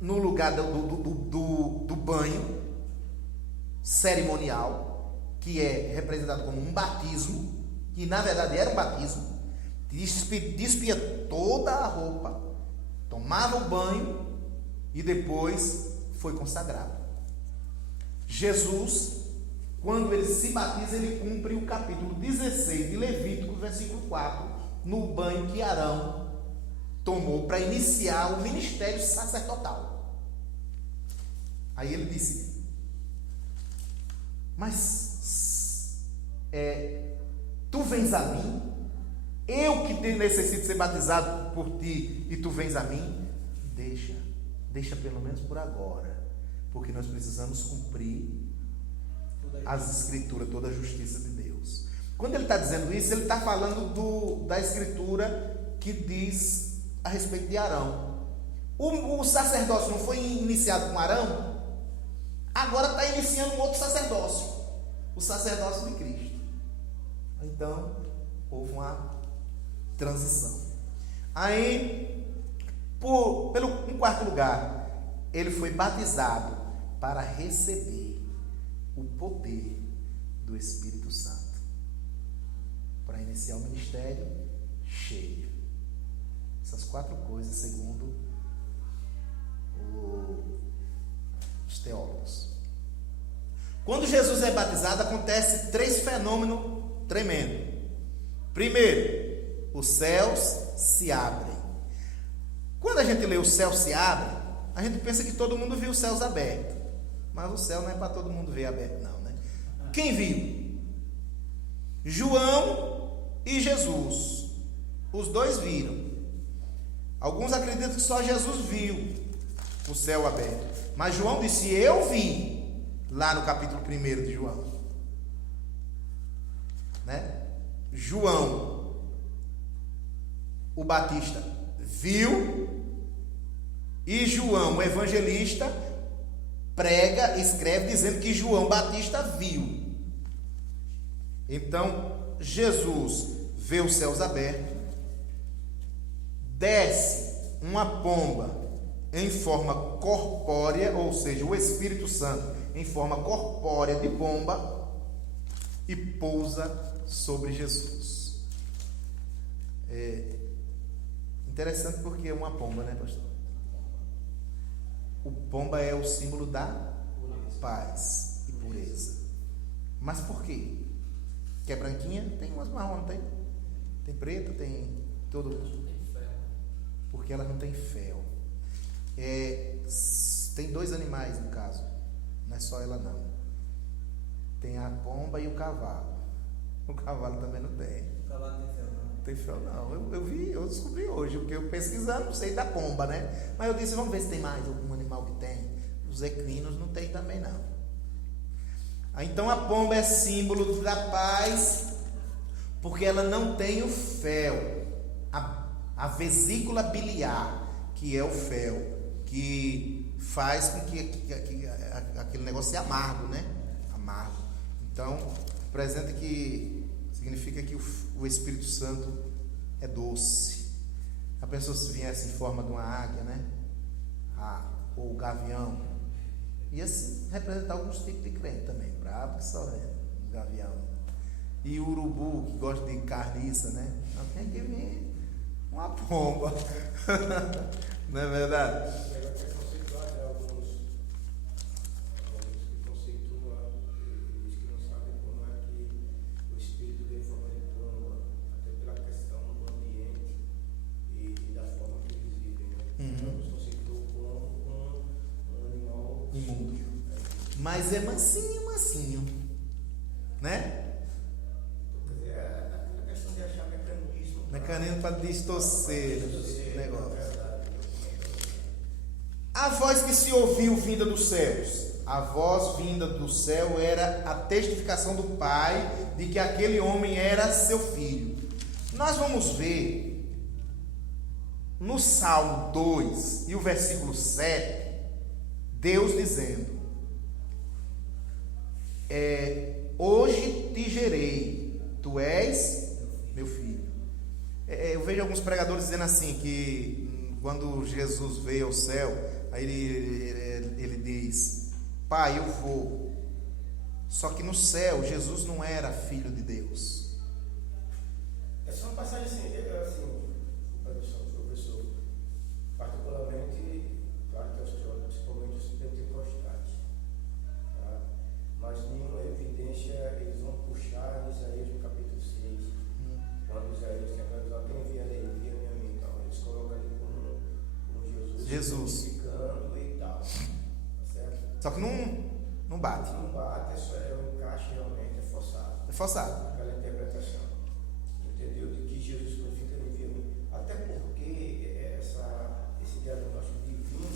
no lugar do banho cerimonial, que é representado como um batismo, que na verdade era um batismo, despia toda a roupa, tomava o banho e depois foi consagrado. Jesus, quando ele se batiza, ele cumpre o capítulo 16 de Levítico, versículo 4, no banho que Arão tomou para iniciar o ministério sacerdotal. Aí ele disse: mas tu vens a mim, eu que necessito ser batizado por ti, e tu vens a mim? Deixa pelo menos por agora, porque nós precisamos cumprir as escrituras, toda a justiça de Deus. Quando ele está dizendo isso, ele está falando da escritura que diz a respeito de Arão. O sacerdócio não foi iniciado com Arão? Agora está iniciando um outro sacerdócio, o sacerdócio de Cristo. Então houve uma transição. Aí, em quarto lugar, ele foi batizado para receber o poder do Espírito Santo, para iniciar o ministério cheio. Essas 4 coisas, segundo os teólogos. Quando Jesus é batizado, acontece 3 fenômenos tremendos. Primeiro, os céus se abrem. Quando a gente lê os céus se abrem, a gente pensa que todo mundo viu os céus abertos. Mas o céu não é para todo mundo ver aberto, não, né? Quem viu? João e Jesus. Os dois viram. Alguns acreditam que só Jesus viu o céu aberto. Mas João disse: eu vi, lá no capítulo 1 de João. Né? João, o Batista, viu. E João, o evangelista, prega, escreve dizendo que João Batista viu. Então, Jesus vê os céus abertos, desce uma pomba em forma corpórea, ou seja, o Espírito Santo em forma corpórea de pomba, e pousa sobre Jesus. É interessante porque é uma pomba, né, pastor? O pomba é o símbolo da paz e pureza. Mas por quê? Que é branquinha, tem umas marrom, não tem? Tem preta, tem todo. Porque ela não tem fel. Tem 2 animais no caso, não é só ela não. Tem a pomba e o cavalo. O cavalo também não tem. O cavalo tem fel, não? Não tem fel não. Eu descobri hoje, porque eu pesquisando, não sei da pomba, né? Mas eu disse, vamos ver se tem mais algum animal que tem. Os equinos não tem também não. Então a pomba é símbolo da paz, porque ela não tem o fel, a vesícula biliar, que é o fel, que faz com que aquele negócio seja amargo, né? Amargo. Então, apresenta que significa que o Espírito Santo é doce. A pessoa se viesse em forma de uma águia, né? Ou gavião. E assim representar alguns tipos de crente também. Bravo que só é gavião. E o urubu, que gosta de carniça, né? Então tem que vir uma pomba. Não é verdade? Mas é mansinho, né? A questão de achar mecanismo. Mecanismo para distorcer o negócio. A voz que se ouviu vinda dos céus. A voz vinda do céu era a testificação do Pai de que aquele homem era seu filho. Nós vamos ver no Salmo 2 e o versículo 7, Deus dizendo: hoje te gerei, tu és meu filho. Eu vejo alguns pregadores dizendo assim, que quando Jesus veio ao céu, aí ele diz: Pai, eu vou. Só que no céu, Jesus não era filho de Deus. Essa é uma passagem assim, professor, particularmente, claro que os teólogos, principalmente os pentecostais, tá? Mas nenhuma evidência eles vão puxar em Isaías no capítulo 6, quando Isaías tem aquela quem enviarei, envia-me a mim, então eles colocam ali como Jesus explicando e tal, tá certo? Só que não bate. Não bate, é um encaixe realmente, é forçado. É forçado. Aquela interpretação, entendeu? De que Jesus glorifica e envia-me. Até porque esse diagnóstico divino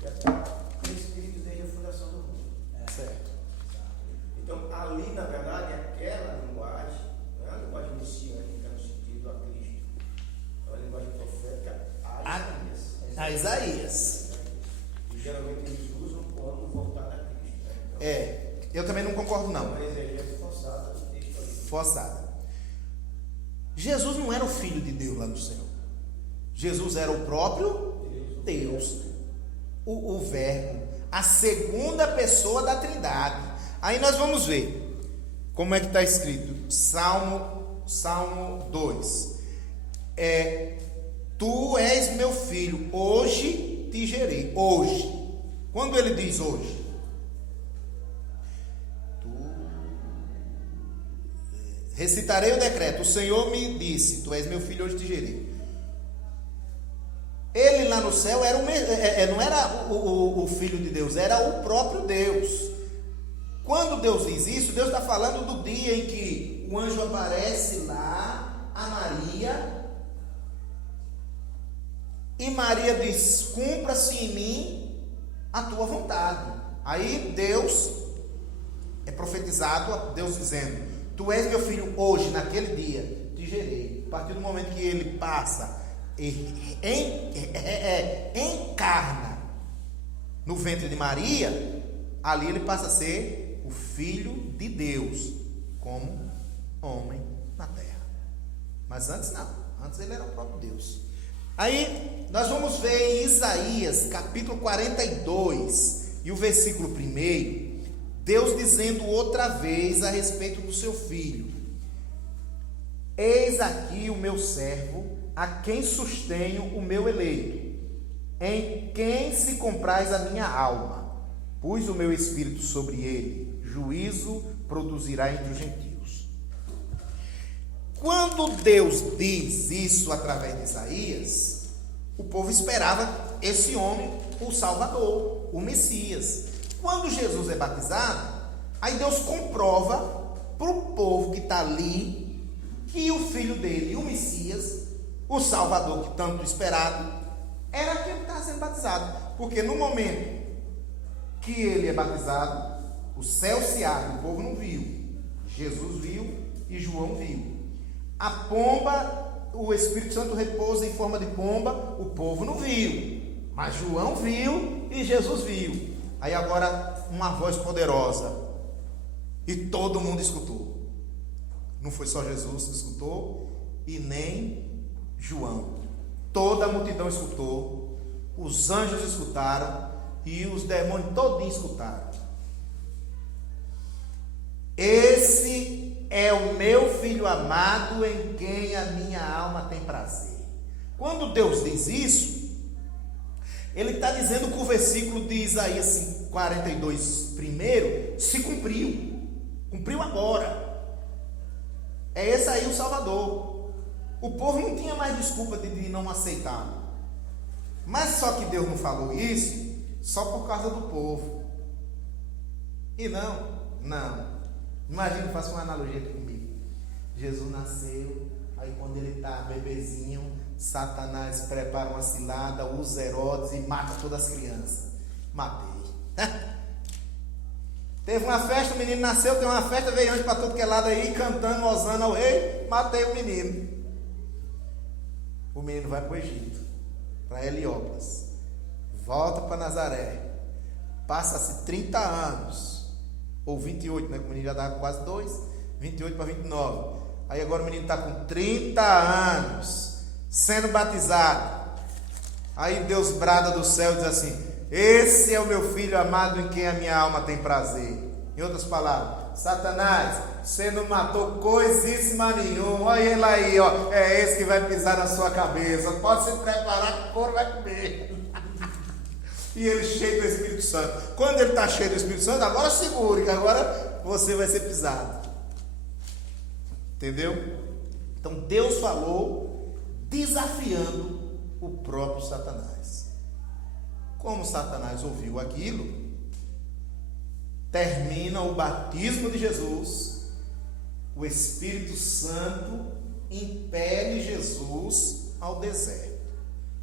já está prescrito desde a fundação do mundo. Certo. Então, ali, na verdade, aquela linguagem, não é a linguagem messiânica no sentido a Cristo, é uma linguagem profética a Isaías. E geralmente eles usam como voltada a Cristo. Né? Então, Eu também não concordo, não. uma exegese forçada do texto ali. Forçada. Jesus não era o Filho de Deus lá no céu. Jesus era o próprio Deus. O Verbo. A segunda pessoa da Trindade. Aí nós vamos ver como é que está escrito. Salmo 2. Tu és meu filho, hoje te gerei. Hoje. Quando ele diz hoje? Recitarei o decreto. O Senhor me disse: Tu és meu filho, hoje te gerei. Ele lá no céu não era o Filho de Deus, era o próprio Deus. Quando Deus diz isso, Deus está falando do dia em que o anjo aparece lá a Maria, e Maria diz: cumpra-se em mim a tua vontade. Aí Deus é profetizado, Deus dizendo: Tu és meu filho, hoje, naquele dia, te gerei. A partir do momento que ele passa, encarna no ventre de Maria, ali ele passa a ser o Filho de Deus, como homem na terra. Mas antes não, antes ele era o próprio Deus. Aí nós vamos ver em Isaías capítulo 42 e o versículo 1, Deus dizendo outra vez a respeito do seu filho: Eis aqui o meu servo, a quem sustenho o meu eleito, em quem se compraz a minha alma. Pus o meu espírito sobre ele, juízo produzirá entre os gentios. Quando Deus diz isso através de Isaías, o povo esperava esse homem, o Salvador, o Messias. Quando Jesus é batizado, aí Deus comprova para o povo que está ali que o filho dele, o Messias, o Salvador que tanto esperado, era aquele que estava sendo batizado. Porque no momento que ele é batizado, o céu se abre, o povo não viu. Jesus viu e João viu. A pomba, o Espírito Santo repousa em forma de pomba, o povo não viu. Mas João viu e Jesus viu. Aí agora uma voz poderosa, e todo mundo escutou. Não foi só Jesus que escutou, e nem João. Toda a multidão escutou, os anjos escutaram, e os demônios todinhos escutaram. Esse é o meu filho amado, em quem a minha alma tem prazer. Quando Deus diz isso, ele está dizendo que o versículo de Isaías 42 primeiro se cumpriu agora. É esse aí o Salvador. O povo não tinha mais desculpa de não aceitá-lo. Mas só que Deus não falou isso só por causa do povo. E não. Imagina, faça uma analogia aqui comigo. Jesus nasceu, aí quando ele está bebezinho, Satanás prepara uma cilada, usa Herodes e mata todas as crianças. Matei. Teve uma festa, o menino nasceu, tem uma festa, veio antes para todo que é lado aí, cantando, osando ao rei, matei o menino. O menino vai para o Egito, para Heliópolis, volta para Nazaré, passa-se 30 anos, ou 28, né? O menino já dava quase 2, 28 para 29. Aí agora o menino está com 30 anos, sendo batizado. Aí Deus brada do céu e diz assim: esse é o meu filho amado em quem a minha alma tem prazer. Em outras palavras, Satanás, você não matou coisíssima nenhuma. Olha ele aí, ó, é esse que vai pisar na sua cabeça. Pode se preparar que o couro vai comer. E ele cheio do Espírito Santo. Quando ele está cheio do Espírito Santo, agora segure, que agora você vai ser pisado. Entendeu? Então Deus falou desafiando o próprio Satanás. Como Satanás ouviu aquilo, termina o batismo de Jesus, o Espírito Santo impele Jesus ao deserto,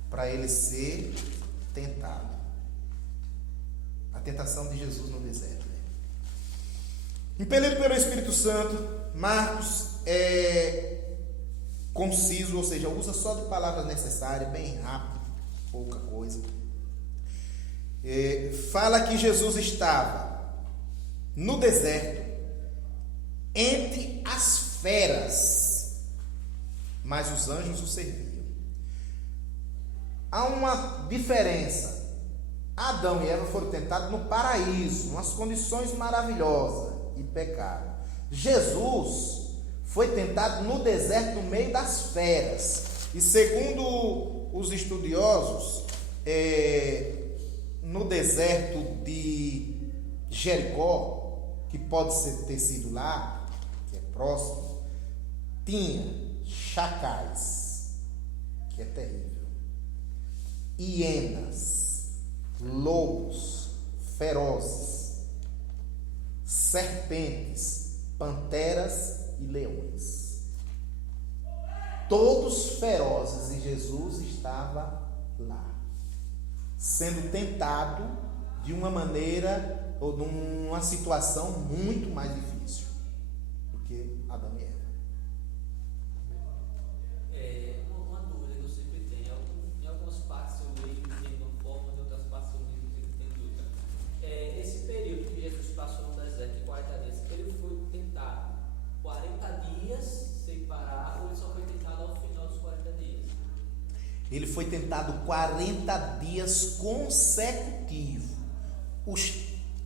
para ele ser tentado. A tentação de Jesus no deserto. Impelido pelo Espírito Santo, Marcos é conciso, ou seja, usa só de palavras necessárias, bem rápido, pouca coisa. Fala que Jesus estava no deserto, entre as feras, mas os anjos o serviam. Há uma diferença. Adão e Eva foram tentados no paraíso, umas condições maravilhosas, e pecaram. Jesus foi tentado no deserto, no meio das feras. E segundo os estudiosos, no deserto de Jericó, que pode ter sido lá, que é próximo, tinha chacais, que é terrível, hienas, lobos ferozes, serpentes, panteras e leões. Todos ferozes, e Jesus estava lá, sendo tentado de uma maneira ou de uma situação muito mais difícil do que Adão e Eva. Uma dúvida que eu sempre tenho. Em algumas partes eu leio de uma forma, em outras partes eu leio de outra dúvida. Esse período que Jesus passou no deserto de 40 dias, ele foi tentado 40 dias sem parar, ou ele só foi tentado ao final dos 40 dias? Ele foi tentado 40 dias consecutivos.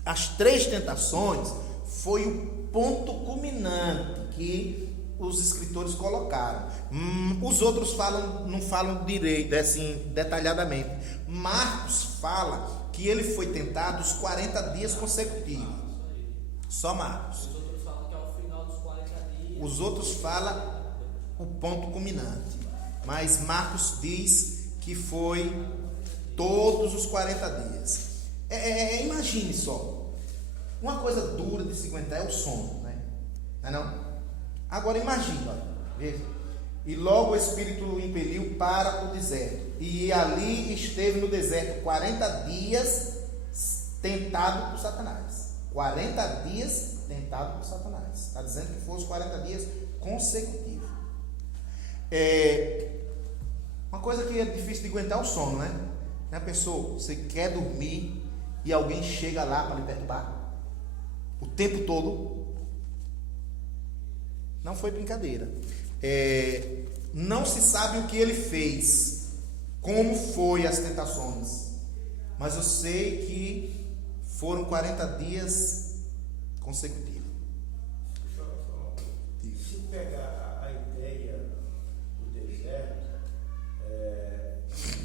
As 3 tentações foi o ponto culminante que os escritores colocaram. Os outros não falam direito, assim, detalhadamente. Marcos fala que ele foi tentado os 40 dias consecutivos. Só Marcos. Os outros falam que ao final dos 40 dias. Os outros falam o ponto culminante. Mas Marcos diz que foi todos os 40 dias. Imagine só, uma coisa dura de se aguentar é o sono, né? Não é não? Agora imagine, olha, veja. E logo o Espírito o impeliu para o deserto, e ali esteve no deserto 40 dias tentado por Satanás. 40 dias tentado por Satanás. Está dizendo que foram os 40 dias consecutivos. Uma coisa que é difícil de aguentar é o sono, né? Já pensou, você quer dormir e alguém chega lá para lhe perturbar o tempo todo? Não foi brincadeira. Não se sabe o que ele fez, como foi as tentações, mas eu sei que foram 40 dias consecutivos. Se pegar a ideia do deserto,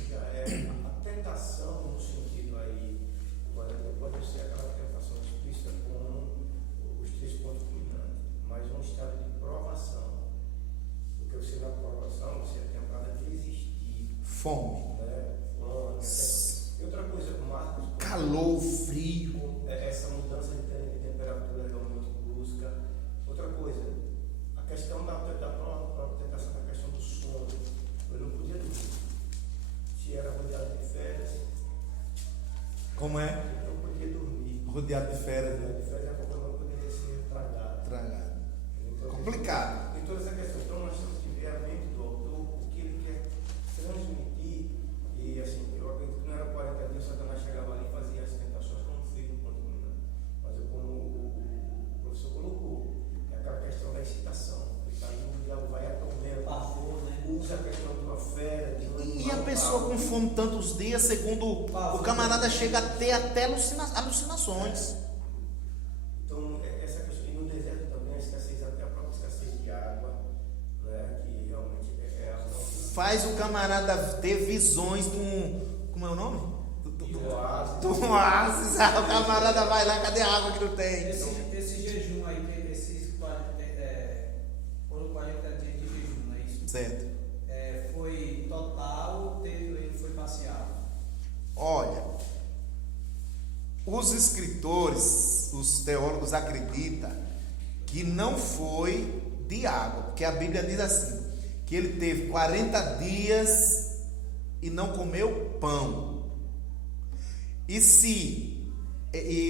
já é a tentação no sentido aí, pode ser aquela tentação explícita com os 3 pontos culminantes, mas um estado de provação. Porque você na provação, você é tentado a desistir. Fome. Né? E outra coisa, Marcos, Calor, frio. Essa mudança de temperatura realmente brusca. Outra coisa, a questão da tentação da questão do sono. Eu não podia dormir. Se era rodeado de férias. Como é? Eu não podia dormir. Rodeado de férias, Rodeado né? de férias, a pouco eu não poderia ser tragado. Tragado. Então, Complicado. tem toda essa questão. Então nós temos que ver a mente do autor, o que ele quer transmitir. E assim, eu acredito que não era 40 dias, Satanás chegava ali e fazia as tentações como fez no ponto culminante. Mas como o professor colocou, é aquela questão da excitação. Ele está ali, o diabo vai atormento, Pavor, né? usa a questão de uma fera, de um E a animal, pessoa com fome tantos dias, segundo o camarada chega a ter até alucinações. Então, essa questão, e no deserto também a escassez, até a própria escassez de água, né, que realmente é a Faz o camarada ter visões de um, como é o nome? Do oásis. O camarada vai lá, cadê a água que não tem? Esse jejum aí, foram 40 dias de jejum, não é isso? Certo. Foi total, ele foi parcial? Olha, os escritores, os teólogos acreditam que não foi de água, porque a Bíblia diz assim, que ele teve 40 dias e não comeu pão. E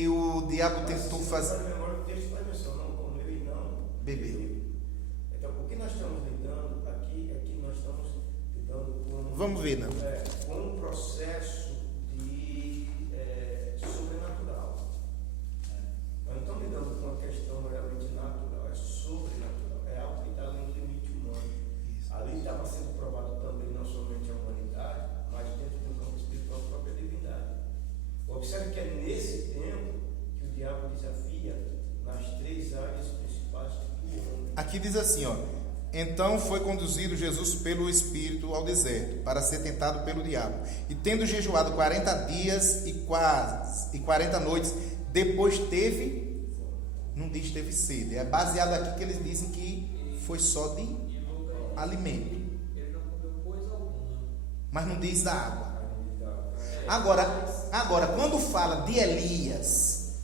o diabo tentou fazer... memória, o texto faz menção, não comeu e não bebeu. Então, o que nós estamos lidando aqui é que nós estamos lidando com... Vamos ver, não? Com um processo de sobrenatural. Nós não estamos lidando com uma questão realmente natural, é sobrenatural. É algo que está além do limite humano. Ali estava sendo provado também não somente a humanidade, mas dentro do campo espiritual a própria divindade. Observe que é nesse tempo que o diabo desafia nas 3 áreas principais do homem. Aqui diz assim, ó. Então foi conduzido Jesus pelo Espírito ao deserto, para ser tentado pelo diabo. E tendo jejuado 40 dias e 40 noites, depois teve, não diz teve sede. É baseado aqui que eles dizem que foi só de alimento. Ele não comeu coisa alguma. Mas não diz da água. Agora, quando fala de Elias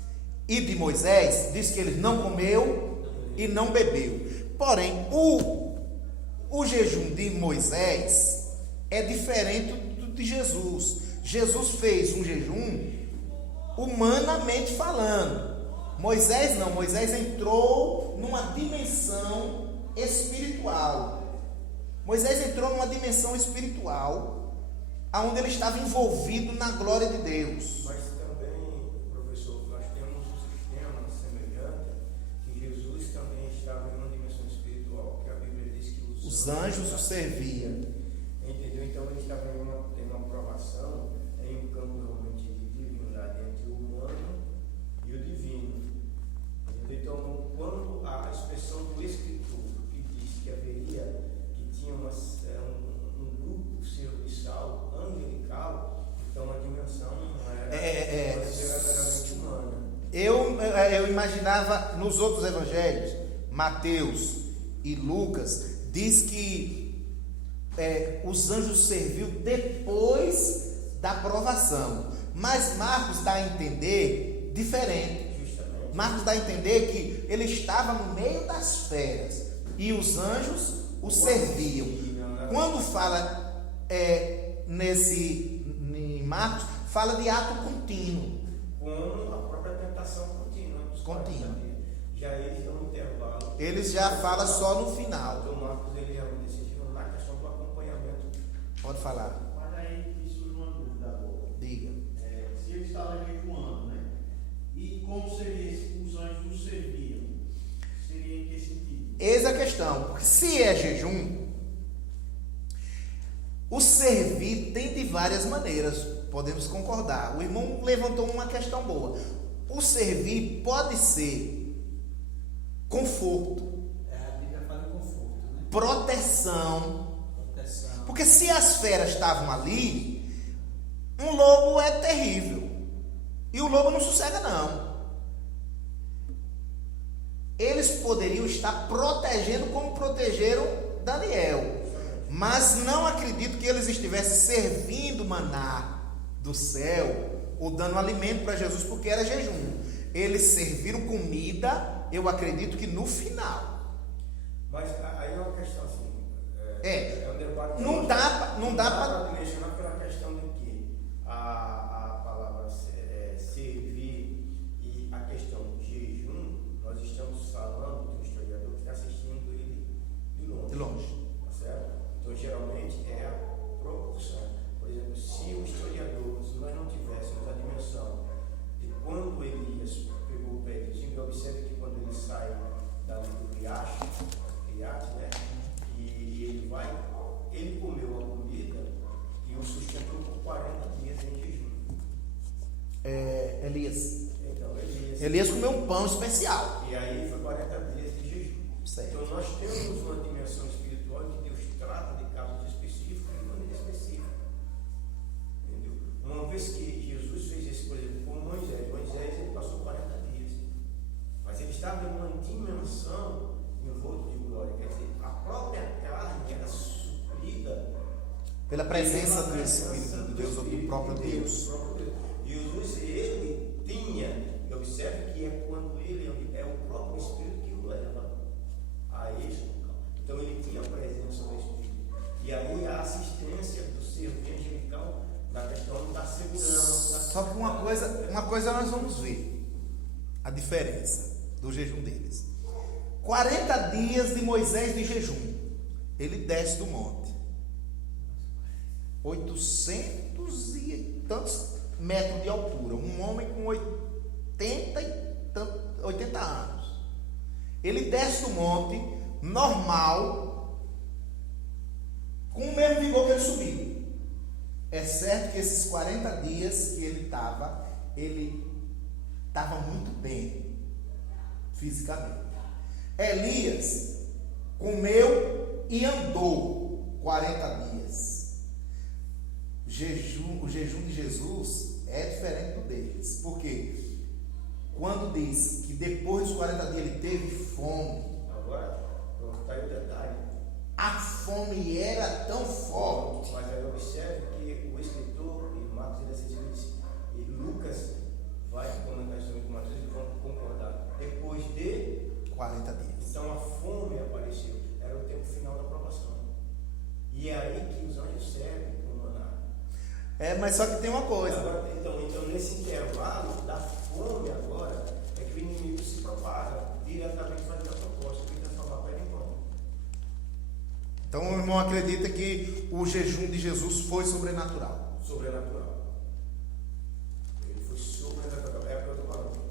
e de Moisés, diz que ele não comeu e não bebeu. Porém, o jejum de Moisés é diferente do de Jesus. Jesus fez um jejum humanamente falando. Moisés não, Moisés entrou numa dimensão espiritual. Moisés entrou numa dimensão espiritual, onde ele estava envolvido na glória de Deus. Mas também, professor, nós temos um sistema semelhante, que Jesus também estava em uma dimensão espiritual, que a Bíblia diz que Os anjos o serviam. Entendeu? Então ele estava em uma provação, em um campo realmente de divindade entre o humano e o divino. Entendeu? Então, quando a expressão do Escritor, que diz que haveria, que tinha um grupo serviçal angelical, então a dimensão não era verdadeiramente humana. Eu imaginava nos outros evangelhos, Mateus e Lucas, diz que os anjos serviu depois da provação. Mas Marcos dá a entender diferente. Justamente. Marcos dá a entender que ele estava no meio das feras e os anjos o serviam. Quando fala em Marcos, fala de ato contínuo. Com a própria tentação contínua. Já eles dão um intervalo. Eles já falam só no final. Então Marcos ele realmente decidiu na questão do acompanhamento. Pode falar. Mas aí me surge uma dúvida agora. Diga. Se ele estava jejuando, né? E como seria os anjos o serviam? Seria em que sentido? Eis a questão, porque se é jejum, o servir tem de várias maneiras, podemos concordar. O irmão levantou uma questão boa. O servir pode ser conforto, A Bíblia fala em conforto, né? proteção. Proteção. Porque se as feras estavam ali, um lobo é terrível. E o lobo não sossega, não. Eles poderiam estar protegendo como protegeram Daniel. Mas não acredito que eles estivessem servindo maná do céu ou dando alimento para Jesus, porque era jejum. Eles serviram comida, eu acredito que no final. Mas aí é uma questão assim. Um debate. Não dá para dimensionar pela questão de que a palavra servir e a questão jejum, nós estamos falando de um historiador que está assistindo ele de longe. Tá certo? Então, geralmente é a proporção. Por exemplo, se o historiador, se nós não tivéssemos a dimensão de quando Elias pegou o pé de Jimmy, observe que quando ele sai dali do riacho, né? E ele comeu a comida e o Elias. Então, Elias comeu um pão especial. E aí foi 40 dias de jejum. Certo. Então nós temos uma dimensão espiritual que Deus trata de casos específicos de maneira específica. Entendeu? Uma vez que Jesus fez isso, por exemplo, com Moisés ele passou 40 dias. Mas ele estava em uma dimensão envolta de glória. Quer dizer, a própria carne era suprida Pela presença do Espírito de Deus, ou do próprio Deus. Jesus, ele tinha, e observe que é quando ele é o próprio Espírito que o leva a isso. Então ele tinha a presença do Espírito. E aí a assistência do serviço angelical na questão da segurança. Só que uma coisa nós vamos ver. A diferença do jejum deles. 40 dias de Moisés de jejum. Ele desce do monte. 800 e tantos metros de altura. Um homem com 80 anos. Ele desce do monte, normal, com o mesmo vigor que ele subiu. É certo que esses 40 dias que ele estava muito bem, fisicamente. Elias comeu e andou 40 dias. O jejum de Jesus é diferente do deles. Porque quando diz que depois dos 40 dias ele teve fome, Agora, está aí o detalhe. a fome era tão forte. Mas aí observe que o escritor, e Marcos ele disse, e Lucas vai comentar isso com Mateus e vão concordar. Depois de 40 dias. então a fome apareceu. Era o tempo final da provação. E é aí que os anjos servem como maná. Mas só que tem uma coisa. Agora, então nesse intervalo da fome agora, é que o inimigo se propaga diretamente fazendo a proposta que transformar a pedra em pão. Então o irmão acredita que o jejum de Jesus foi sobrenatural. Sobrenatural. Ele foi sobrenatural. É o que eu estou falando.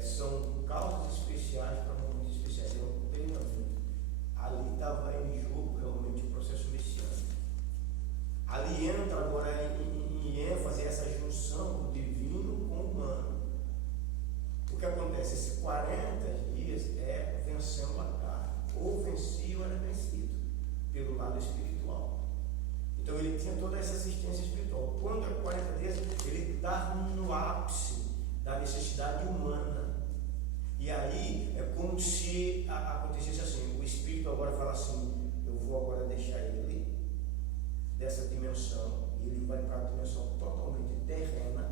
São causas especiais para momentos especiais. É um treinamento. Ali estava em jogo realmente o processo messiânico. Ali entra agora em ênfase essa junção do divino com o humano. O que acontece? Esses 40 dias é vencendo a carne. Ou vencia ou era vencido pelo lado espiritual. Então ele tinha toda essa assistência espiritual. Quando é 40 dias, ele está no ápice da necessidade humana. E aí é como se acontecesse assim: o espírito agora fala assim, eu vou agora deixar ele dessa dimensão, e ele vai para a dimensão totalmente terrena,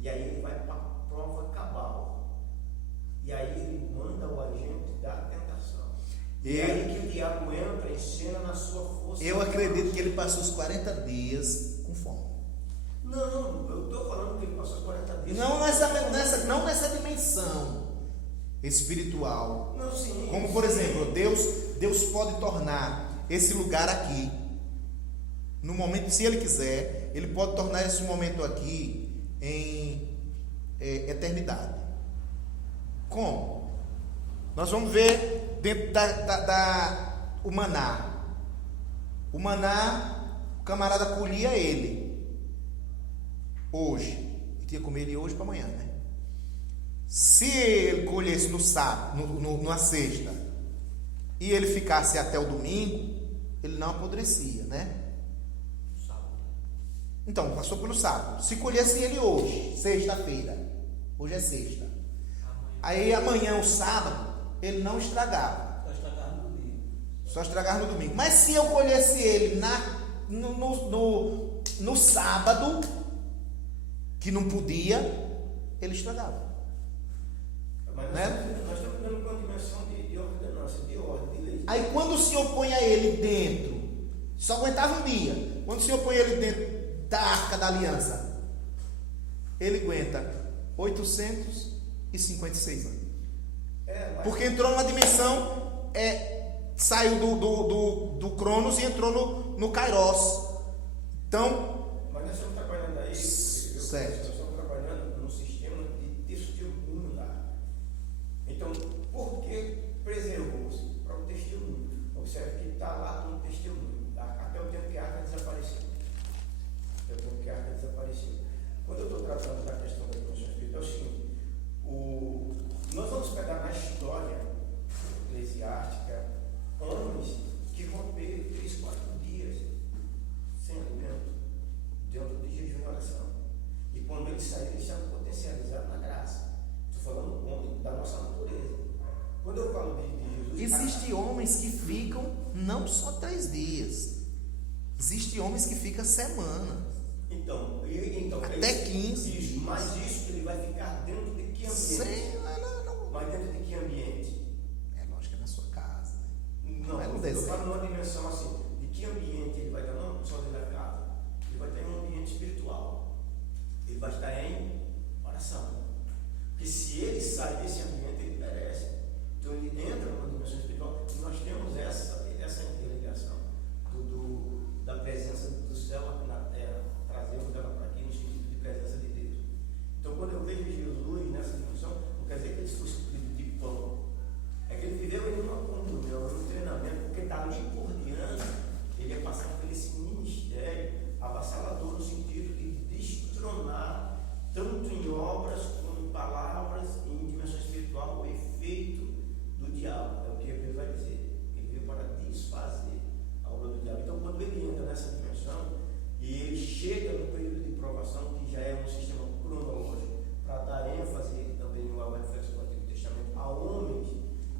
e aí ele vai para a prova cabal. E aí ele manda o agente da tentação. E aí que o diabo entra em cena na sua força. Eu acredito que ele passou os 40 dias com fome. Não, eu estou falando que ele passou os 40 dias. Não nessa dimensão espiritual. Não, sim. Como por exemplo, Deus pode tornar esse lugar aqui. No momento, se Ele quiser, Ele pode tornar esse momento aqui em eternidade. Como? Nós vamos ver dentro o maná. O maná, o camarada colhia ele hoje. E tinha que comer ele hoje para amanhã, né? Se ele colhesse no sábado, na sexta, e ele ficasse até o domingo, ele não apodrecia, né? Então, passou pelo sábado. Se colhesse ele hoje, sexta-feira, hoje é sexta, aí amanhã, o sábado, ele não estragava. Só estragava no domingo. Mas se eu colhesse ele no sábado, que não podia, ele estragava. Mas nós estamos vendo uma dimensão de ordenança, de ordem, de lei. Aí quando o Senhor põe ele dentro, só aguentava um dia. Quando o Senhor põe ele dentro da Arca da Aliança, ele aguenta 856 anos. Porque entrou numa dimensão, saiu do Cronos e entrou no Kairos. Então, mas nós estamos trabalhando aí, certo. Nós estamos trabalhando no sistema de testemunho da Arca. Então, por que preservou-se? Para o testemunho. Observe que está lá no testemunho. Até o tempo que a Arca desapareceu. Quando eu estou tratando da questão da dimensão espiritual, é o eles saíram, eles estavam potencializados na graça. Estou falando da nossa natureza. Quando eu falo de Jesus... Existem homens que ficam não só 3 dias. Existem homens que ficam semana. Então até 15 isso, dias. mas isso ele vai ficar dentro de que ambiente? Sim, não. Mas dentro de que ambiente? É lógico que é na sua casa, né? Não, é no eu deserto. falo numa dimensão assim, de que ambiente ele vai estar, não só dentro da casa, ele vai estar em um ambiente espiritual. Ele vai estar em oração. Porque se ele sai desse ambiente, ele perece. Então ele entra numa dimensão espiritual. E nós temos essa interligação da presença do céu aqui na terra, trazemos ela para aqui no sentido de presença de Deus. Então quando eu vejo Jesus nessa dimensão, não quer dizer que ele foi suprido de pão. É que ele viveu em uma comunhão, em um treinamento, porque dali por diante ele é passado por esse ministério avassalador no sentido de destronar, tanto em obras como em palavras e em dimensão espiritual, o efeito do diabo. É o que Hebreus vai dizer. Ele veio para desfazer a obra do diabo. Então, quando ele entra nessa dimensão e ele chega no período de provação, que já é um sistema cronológico, para dar ênfase também no reflexo do Antigo Testamento a homens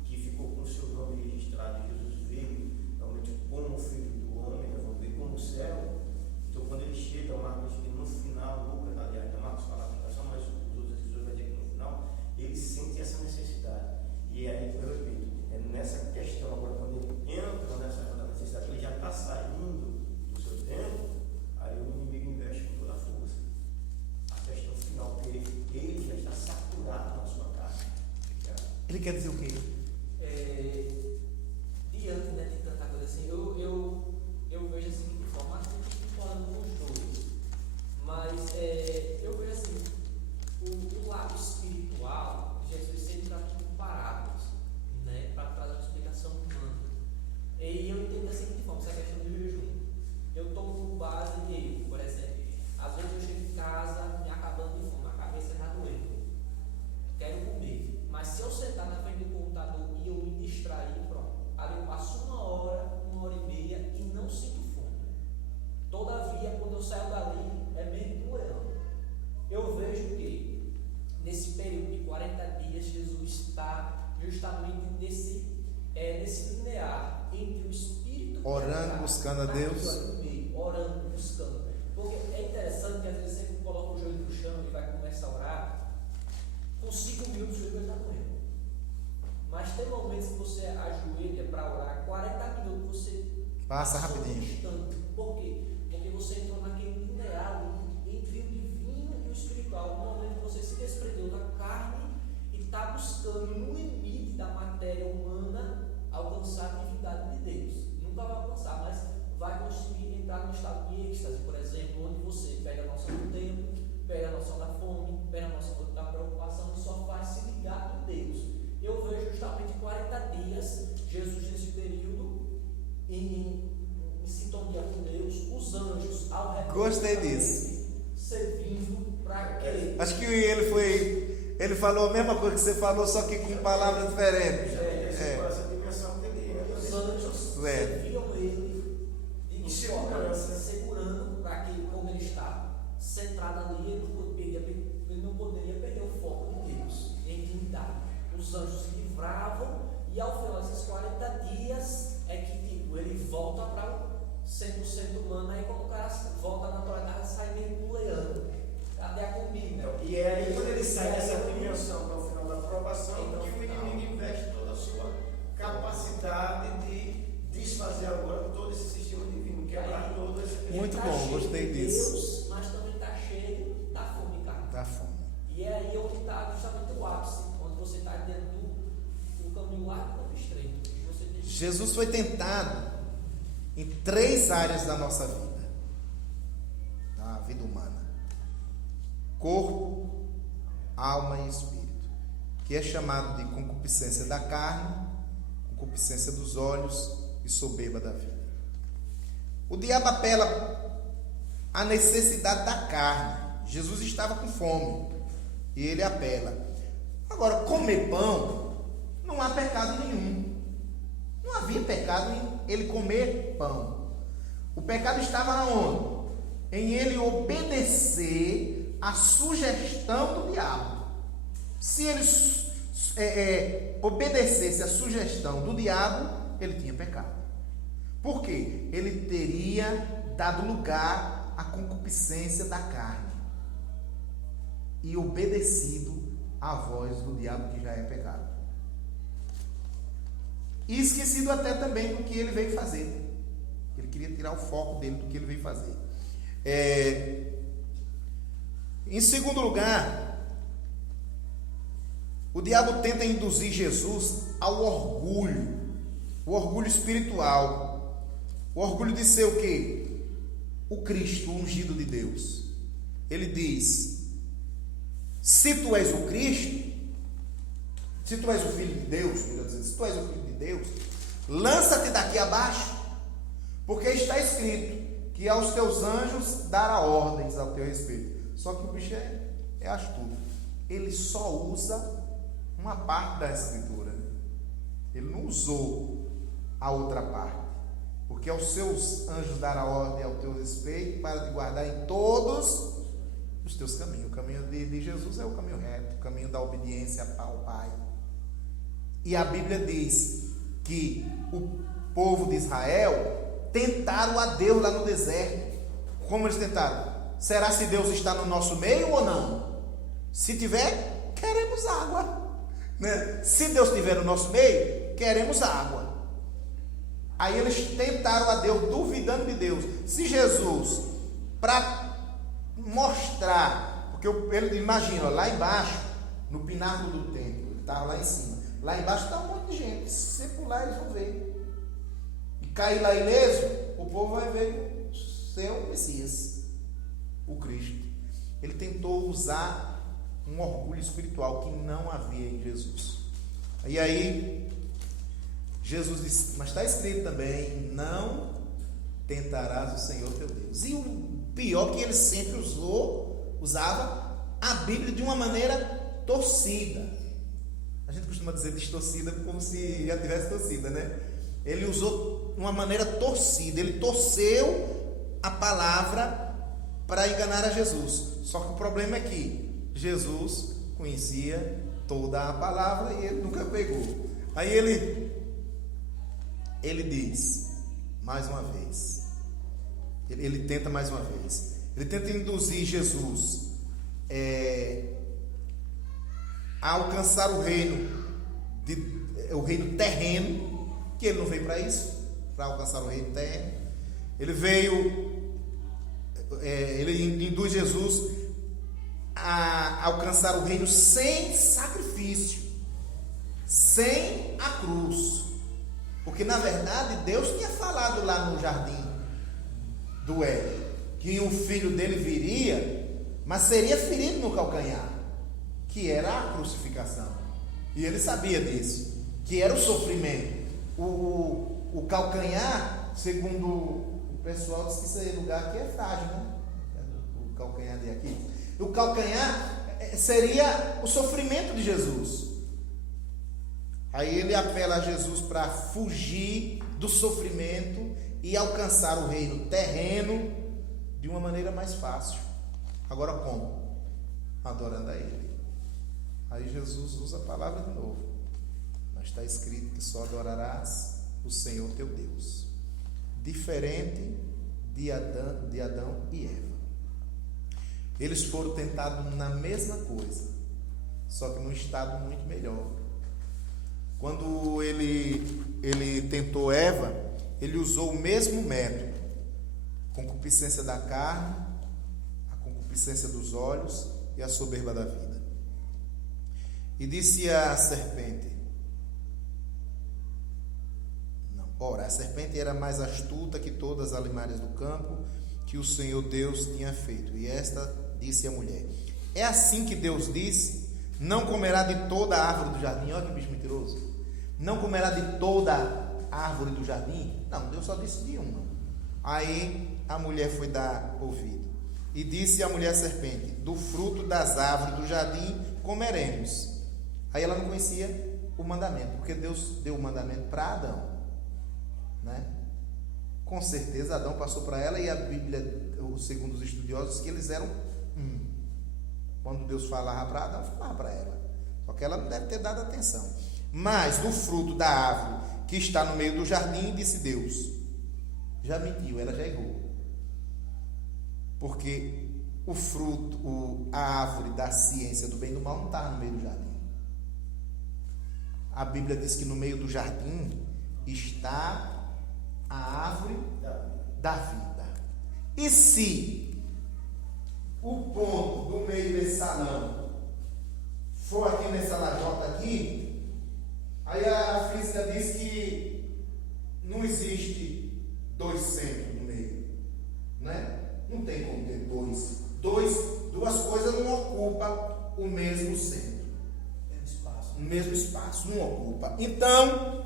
que ficou com o seu nome registrado, Jesus veio realmente como filho do homem, vamos ver como servo. Então, quando ele chega, Marcos, que no final, Lucas, aliás, Marcos fala a aplicação, mas os outros escritores vai dizer que no final, ele sente essa necessidade. E aí, eu repito, é nessa questão, agora, quando ele entra nessa necessidade, ele já está saindo do seu tempo, aí o inimigo investe com toda a força. A questão final dele, ele já está saturado na sua carne. Ele quer dizer o quê? Diante, né, de tanta coisa assim, eu vejo assim de forma, acho que falando com os dois, mas eu vejo assim, o lado espiritual, Jesus sempre trata com parábolas, né, para trazer uma explicação humana. E eu entendo da seguinte forma, essa questão do jejum. Eu tomo por base de, por exemplo, às vezes eu chego em casa me acabando de fome, a cabeça já doendo, quero comer, mas se eu sentar na frente do computador e eu me distrair, pronto, ali eu passo 1 hora, 1h30 e não sinto fome. Todavia, quando eu saio dali, é meio doendo. Eu vejo que nesse período de 40 dias, Jesus está justamente nesse linear entre o Espírito e orando, buscando a Deus. Orando, buscando. Porque é interessante que às vezes você coloca o joelho no chão e vai começar a orar, com 5 minutos o joelho vai estar doendo. Mas tem momentos que você ajoelha para orar, 40 minutos você Passa rapidinho. Instante. Por quê? Porque você entrou naquele linear entre o divino e o espiritual. No momento que você se desprendeu da carne e está buscando no limite da matéria humana alcançar a divindade de Deus. Nunca vai alcançar, mas vai conseguir entrar no estado de êxtase, por exemplo, onde você pega a noção do tempo, pega a noção da fome, pega a noção da preocupação e só faz se ligar com Deus. Eu vejo justamente 40 dias, Jesus nesse período, em sintonia com Deus, os anjos ao redor. Gostei disso. Servindo para quê? Acho que ele falou a mesma coisa que você falou, só que com palavras diferentes. Essa dimensão que ele entra. Os anjos serviam ele Em segurança. segurando para que, como ele está centrado ali, ele não poderia perder o foco de Deus, em intimidade. Os anjos se livravam e ao final desses 40 dias é que tipo, ele volta para o 100% humano. Aí quando o cara volta na naturalidade, sai meio puleando. Cadê a comida? E é aí quando ele sai dessa dimensão para o final da aprovação, que o inimigo investe toda a sua capacidade de desfazer agora todo esse sistema divino, quebrar todo esse. Muito Tá bom, cheio gostei de disso. Deus, mas também está cheio da fome, cara. Da fome. E é aí onde está justamente o ápice, onde você está dentro do caminho largo do estreito. Jesus foi tentado em 3 áreas da nossa vida, da vida humana: corpo, alma e espírito, que é chamado de concupiscência da carne, concupiscência dos olhos e soberba da vida. O diabo apela à necessidade da carne. Jesus estava com fome e ele apela. Agora, comer pão, não há pecado nenhum. Não havia pecado em ele comer pão. O pecado estava onde? Em ele obedecer a sugestão do diabo. Se ele obedecesse a sugestão do diabo, ele tinha pecado. Por quê? Ele teria dado lugar à concupiscência da carne e obedecido à voz do diabo, que já é pecado. E esquecido até também do que ele veio fazer. Ele queria tirar o foco dele do que ele veio fazer. Em segundo lugar, o diabo tenta induzir Jesus ao orgulho, o orgulho espiritual, o orgulho de ser o quê? O Cristo, o ungido de Deus. Ele diz: se tu és o Cristo, se tu és o Filho de Deus, se tu és o Filho de Deus, lança-te daqui abaixo, porque está escrito que aos teus anjos dará ordens ao teu respeito. Só que o bicho é astuto. Ele só usa uma parte da escritura. Ele não usou a outra parte. Porque aos seus anjos dará ordem ao teu respeito para te guardar em todos os teus caminhos. O caminho de Jesus é o caminho reto, o caminho da obediência ao Pai. E a Bíblia diz que o povo de Israel tentaram a Deus lá no deserto. Como eles tentaram? Será se Deus está no nosso meio ou não? Se tiver, queremos água, né? Se Deus estiver no nosso meio, queremos água. Aí eles tentaram a Deus, duvidando de Deus. Se Jesus, para mostrar, porque ele imagina, lá embaixo, no pináculo do templo, ele estava lá em cima, lá embaixo está um monte de gente, se pular eles vão ver, e cair lá ileso, o povo vai ver o seu Messias, o Cristo. Ele tentou usar um orgulho espiritual que não havia em Jesus. E aí Jesus disse, mas está escrito também, não tentarás o Senhor teu Deus. E o pior é que ele sempre usava a Bíblia de uma maneira torcida. A gente costuma dizer distorcida como se já tivesse torcida, né? Ele usou de uma maneira torcida, ele torceu a palavra para enganar a Jesus. Só que o problema é que Jesus conhecia toda a palavra e ele nunca pegou. Aí ele diz mais uma vez, ele tenta mais uma vez, ele tenta induzir Jesus a alcançar o reino terreno, que ele não veio para isso, para alcançar o reino terreno. Ele induz Jesus a alcançar o reino sem sacrifício, sem a cruz. Porque na verdade Deus tinha falado lá no jardim do Éden que o filho dele viria, mas seria ferido no calcanhar, que era a crucificação. E ele sabia disso, que era o sofrimento. O calcanhar, segundo o pessoal, diz que esse lugar aqui é frágil, né? O calcanhar de aqui. O calcanhar seria o sofrimento de Jesus. Aí ele apela a Jesus para fugir do sofrimento e alcançar o reino terreno de uma maneira mais fácil. Agora como? Adorando a Ele. Aí Jesus usa a palavra de novo. Mas está escrito que só adorarás o Senhor teu Deus. Diferente de Adão e Eva. Eles foram tentados na mesma coisa, só que num estado muito melhor. Quando ele tentou Eva, ele usou o mesmo método: concupiscência da carne, a concupiscência dos olhos e a soberba da vida. E disse a serpente: ora, a serpente era mais astuta que todas as alimárias do campo que o Senhor Deus tinha feito. E esta disse à mulher: é assim que Deus disse: não comerá de toda a árvore do jardim. Olha que bicho mentiroso. Não comerá de toda a árvore do jardim? Não, Deus só disse de uma. Aí a mulher foi dar ouvido. E disse a mulher à serpente: do fruto das árvores do jardim comeremos. Aí ela não conhecia o mandamento, porque Deus deu o mandamento para Adão, né? Com certeza Adão passou para ela, e a Bíblia, segundo os estudiosos, que eles eram um. Quando Deus falava para Adão, falava para ela. Só que ela não deve ter dado atenção. Mas do fruto da árvore que está no meio do jardim, disse Deus. Já mentiu, ela já errou. Porque o fruto, a árvore da ciência do bem e do mal não está no meio do jardim. A Bíblia diz que no meio do jardim está a árvore da vida. E se o ponto do meio desse salão for aqui nessa lajota aqui, aí a física diz que não existe 2 centros no meio, né? Não tem como ter duas coisas não ocupam o mesmo centro, o mesmo espaço, não ocupa. Então,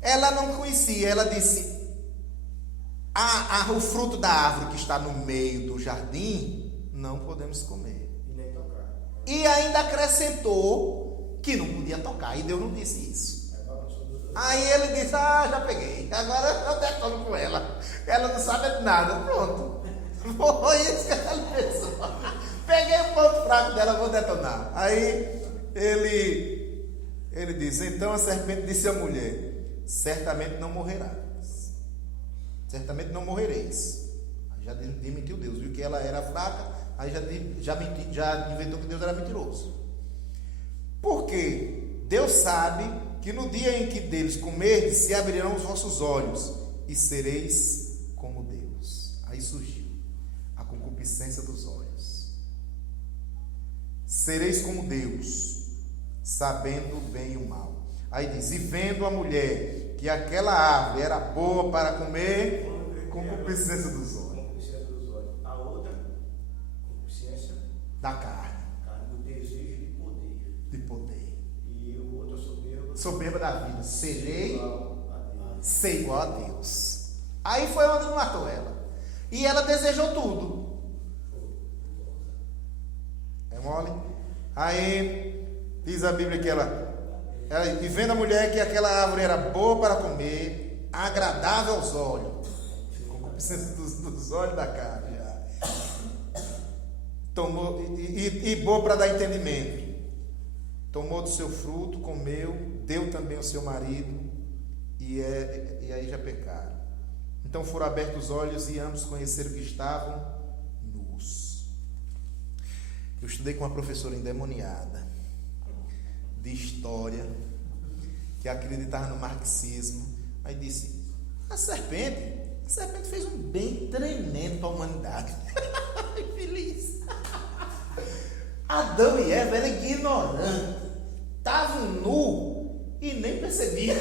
ela não conhecia, ela disse, o fruto da árvore que está no meio do jardim, não podemos comer. E nem tocar. E ainda acrescentou que não podia tocar, e Deus não disse isso. Aí ele disse, já peguei, agora eu detono com ela. Ela não sabe de nada, pronto. Foi isso que ela pensou. Peguei o ponto fraco dela, vou detonar. Aí ele disse, então a serpente disse à mulher, certamente não morrerás. Certamente não morrereis. Aí já demitiu Deus, viu que ela era fraca, aí já inventou que Deus era mentiroso. Porque Deus sabe que no dia em que deles comerdes, se abrirão os vossos olhos e sereis como Deus. Aí surgiu a concupiscência dos olhos. Sereis como Deus, sabendo o bem e o mal. Aí diz, e vendo a mulher que aquela árvore era boa para comer, concupiscência dos olhos. Concupiscência dos olhos. A outra, concupiscência Da carne, do desejo de poder. de poder. E o outro, soberba. Soberba da vida. Serei Ser igual a Deus. Aí foi onde ele matou ela. E ela desejou tudo. É mole? Aí diz a Bíblia que e vendo a mulher que aquela árvore era boa para comer, agradável aos olhos, concupiscência dos olhos da carne, tomou, e boa para dar entendimento. Tomou do seu fruto, comeu, deu também ao seu marido, e aí já pecaram. Então foram abertos os olhos e ambos conheceram que estavam nus. Eu estudei com uma professora endemoniada de história, que acreditava no marxismo. Aí disse, a serpente fez um bem tremendo para a humanidade. Feliz. Adão e Eva eram ignorantes, estavam nus e nem percebiam.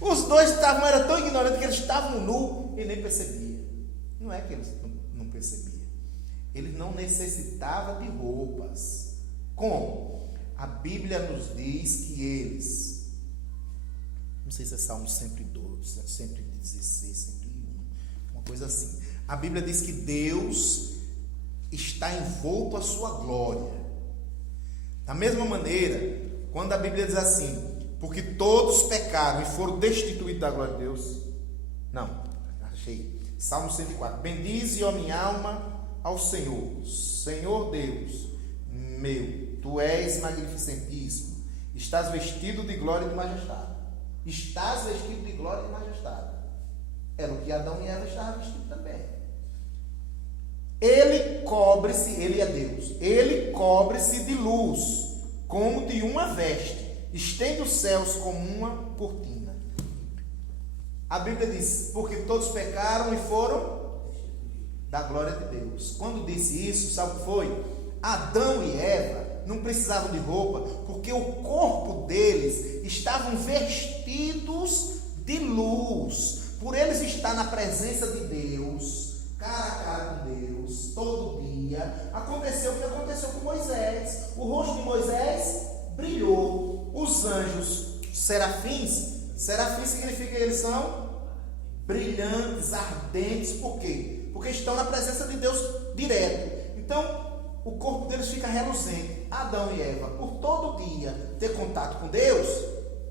Os dois eram tão ignorantes que eles estavam nus e nem percebiam. Não é que eles não percebiam, eles não necessitavam de roupas. Como? A Bíblia nos diz que eles, não sei se é Salmo 112, 116, 101, uma coisa assim. A Bíblia diz que Deus está envolto à sua glória. Da mesma maneira, quando a Bíblia diz assim, porque todos pecaram e foram destituídos da glória de Deus. Não, achei. Salmo 104. Bendize, ó minha alma, ao Senhor. Senhor Deus meu, tu és magnificentíssimo. Estás vestido de glória e de majestade. Estás vestido de glória e de majestade. Era o que Adão e Eva estavam vestidos também. Ele cobre-se, ele é Deus. Ele cobre-se de luz, como de uma veste. Estende os céus como uma cortina. A Bíblia diz, porque todos pecaram e foram da glória de Deus. Quando disse isso, sabe o que foi? Adão e Eva não precisavam de roupa, porque o corpo deles estavam vestidos de luz. Por eles estar na presença de Deus, cara a cara com Deus, todo dia, aconteceu o que aconteceu com Moisés. O rosto de Moisés brilhou. Os anjos, serafins significa que eles são brilhantes, ardentes. Por quê? Porque estão na presença de Deus direto. Então, o corpo deles fica reluzente. Adão e Eva, por todo dia ter contato com Deus,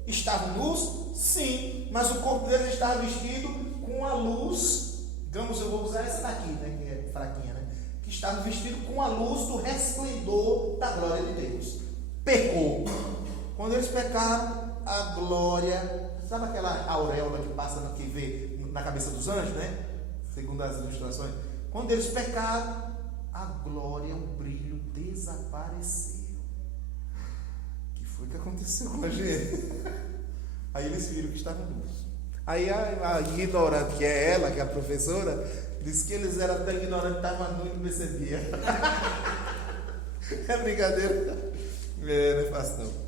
estavam nus? Sim, mas o corpo deles estava vestido com a luz, digamos, eu vou usar essa daqui, né, que é fraquinha, né, que estava vestido com a luz do resplendor da glória de Deus. Pecou. Quando eles pecaram, a glória, sabe aquela auréola que passa, que vê na cabeça dos anjos, né? Segundo as ilustrações. Quando eles pecaram, a glória, o brilho desapareceu. O que foi que aconteceu com a gente? Aí eles viram que estavam nus. Aí a ignorante, que é ela, que é a professora, disse que eles eram tão ignorantes que estavam nus e não percebia. É brincadeira? Não é fácil não.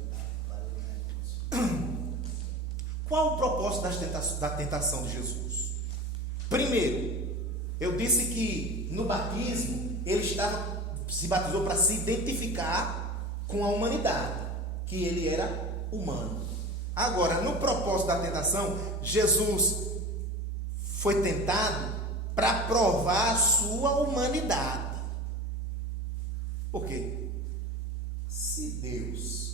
Qual o propósito da tentação de Jesus? Primeiro, eu disse que no batismo ele se batizou para se identificar com a humanidade, que ele era humano. Agora, no propósito da tentação, Jesus foi tentado para provar a sua humanidade. Por quê? Se Deus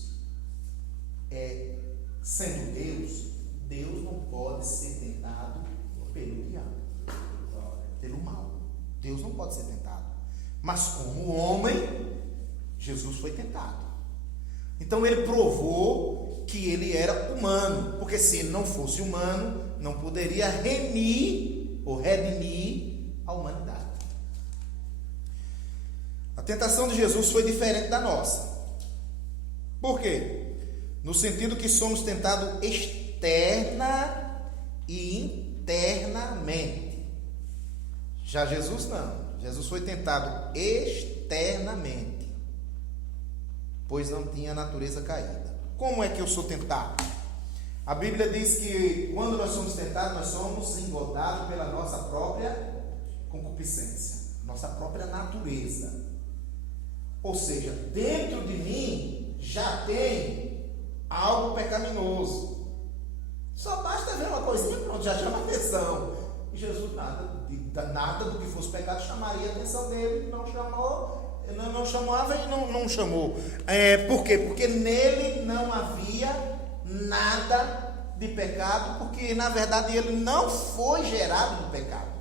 sendo Deus, Deus não pode ser tentado pelo diabo, pelo mal. Deus não pode ser tentado. Mas como homem, Jesus foi tentado. Então ele provou que ele era humano, porque se ele não fosse humano, não poderia remir ou redimir a humanidade. A tentação de Jesus foi diferente da nossa. Por quê? No sentido que somos tentados externa e internamente. Já Jesus não. Jesus foi tentado externamente, pois não tinha natureza caída. Como é que eu sou tentado? A Bíblia diz que quando nós somos tentados, nós somos engordados pela nossa própria concupiscência, nossa própria natureza. Ou seja, dentro de mim já tem algo pecaminoso. Só basta ver uma coisinha, pronto, já chama atenção. E Jesus nada do que fosse pecado chamaria a atenção dele. Não chamava e não chamou. Por quê? Porque nele não havia nada de pecado, porque na verdade ele não foi gerado do pecado.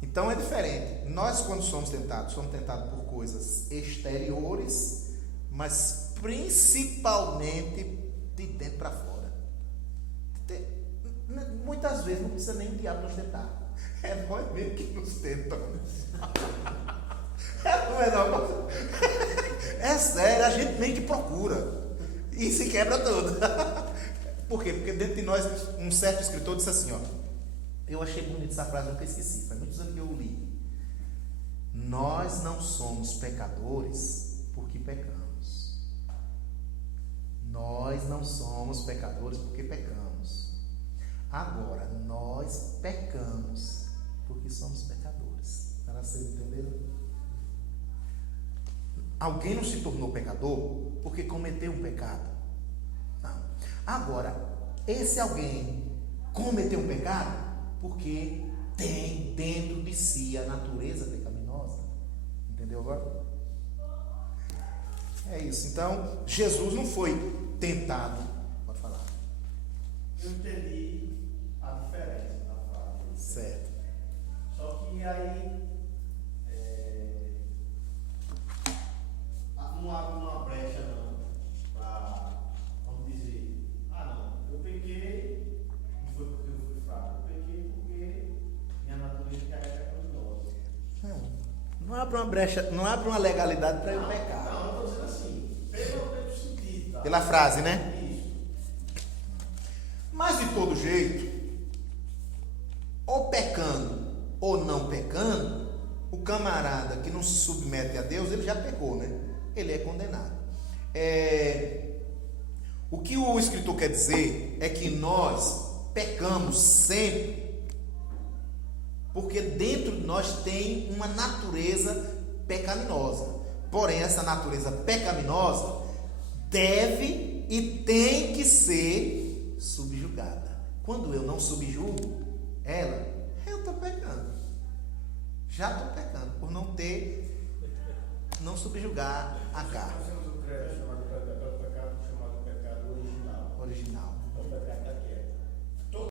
Então é diferente. Nós, quando somos tentados por coisas exteriores, mas principalmente de dentro para fora. Muitas vezes não precisa nem o diabo nos tentar. É nós mesmo que nos tentam. Não é não. É sério, a gente meio que procura e se quebra todo. Por quê? Porque dentro de nós, um certo escritor disse assim, ó, eu achei bonita essa frase, nunca esqueci, faz muitos anos que eu li. Nós não somos pecadores porque pecamos. Nós não somos pecadores porque pecamos. Agora, nós pecamos porque somos pecadores. Para vocês entenderam? Alguém não se tornou pecador porque cometeu um pecado. Não. Agora, esse alguém cometeu um pecado porque tem dentro de si a natureza pecaminosa. Entendeu agora? É isso. Então, Jesus não foi tentado. Pode falar. Eu entendi a diferença da frase. Certo. Só que aí não abre uma brecha não para, vamos dizer, não, eu pequei, não foi porque eu fui fraco, eu pequei porque minha natureza é pecaminosa. Não abre uma brecha, não abre uma legalidade para eu pecar. Não, eu estou dizendo assim, pelo sentido. Tá? Pela frase, né? Isso. Mas de todo jeito, ou pecando ou não pecando, o camarada que não se submete a Deus, ele já pecou, né? Ele é condenado. O que o escritor quer dizer é que nós pecamos sempre, porque dentro de nós tem uma natureza pecaminosa. Porém, essa natureza pecaminosa deve e tem que ser subjugada. Quando eu não subjugo ela, eu estou pecando. Já estou pecando por não subjugar a carne.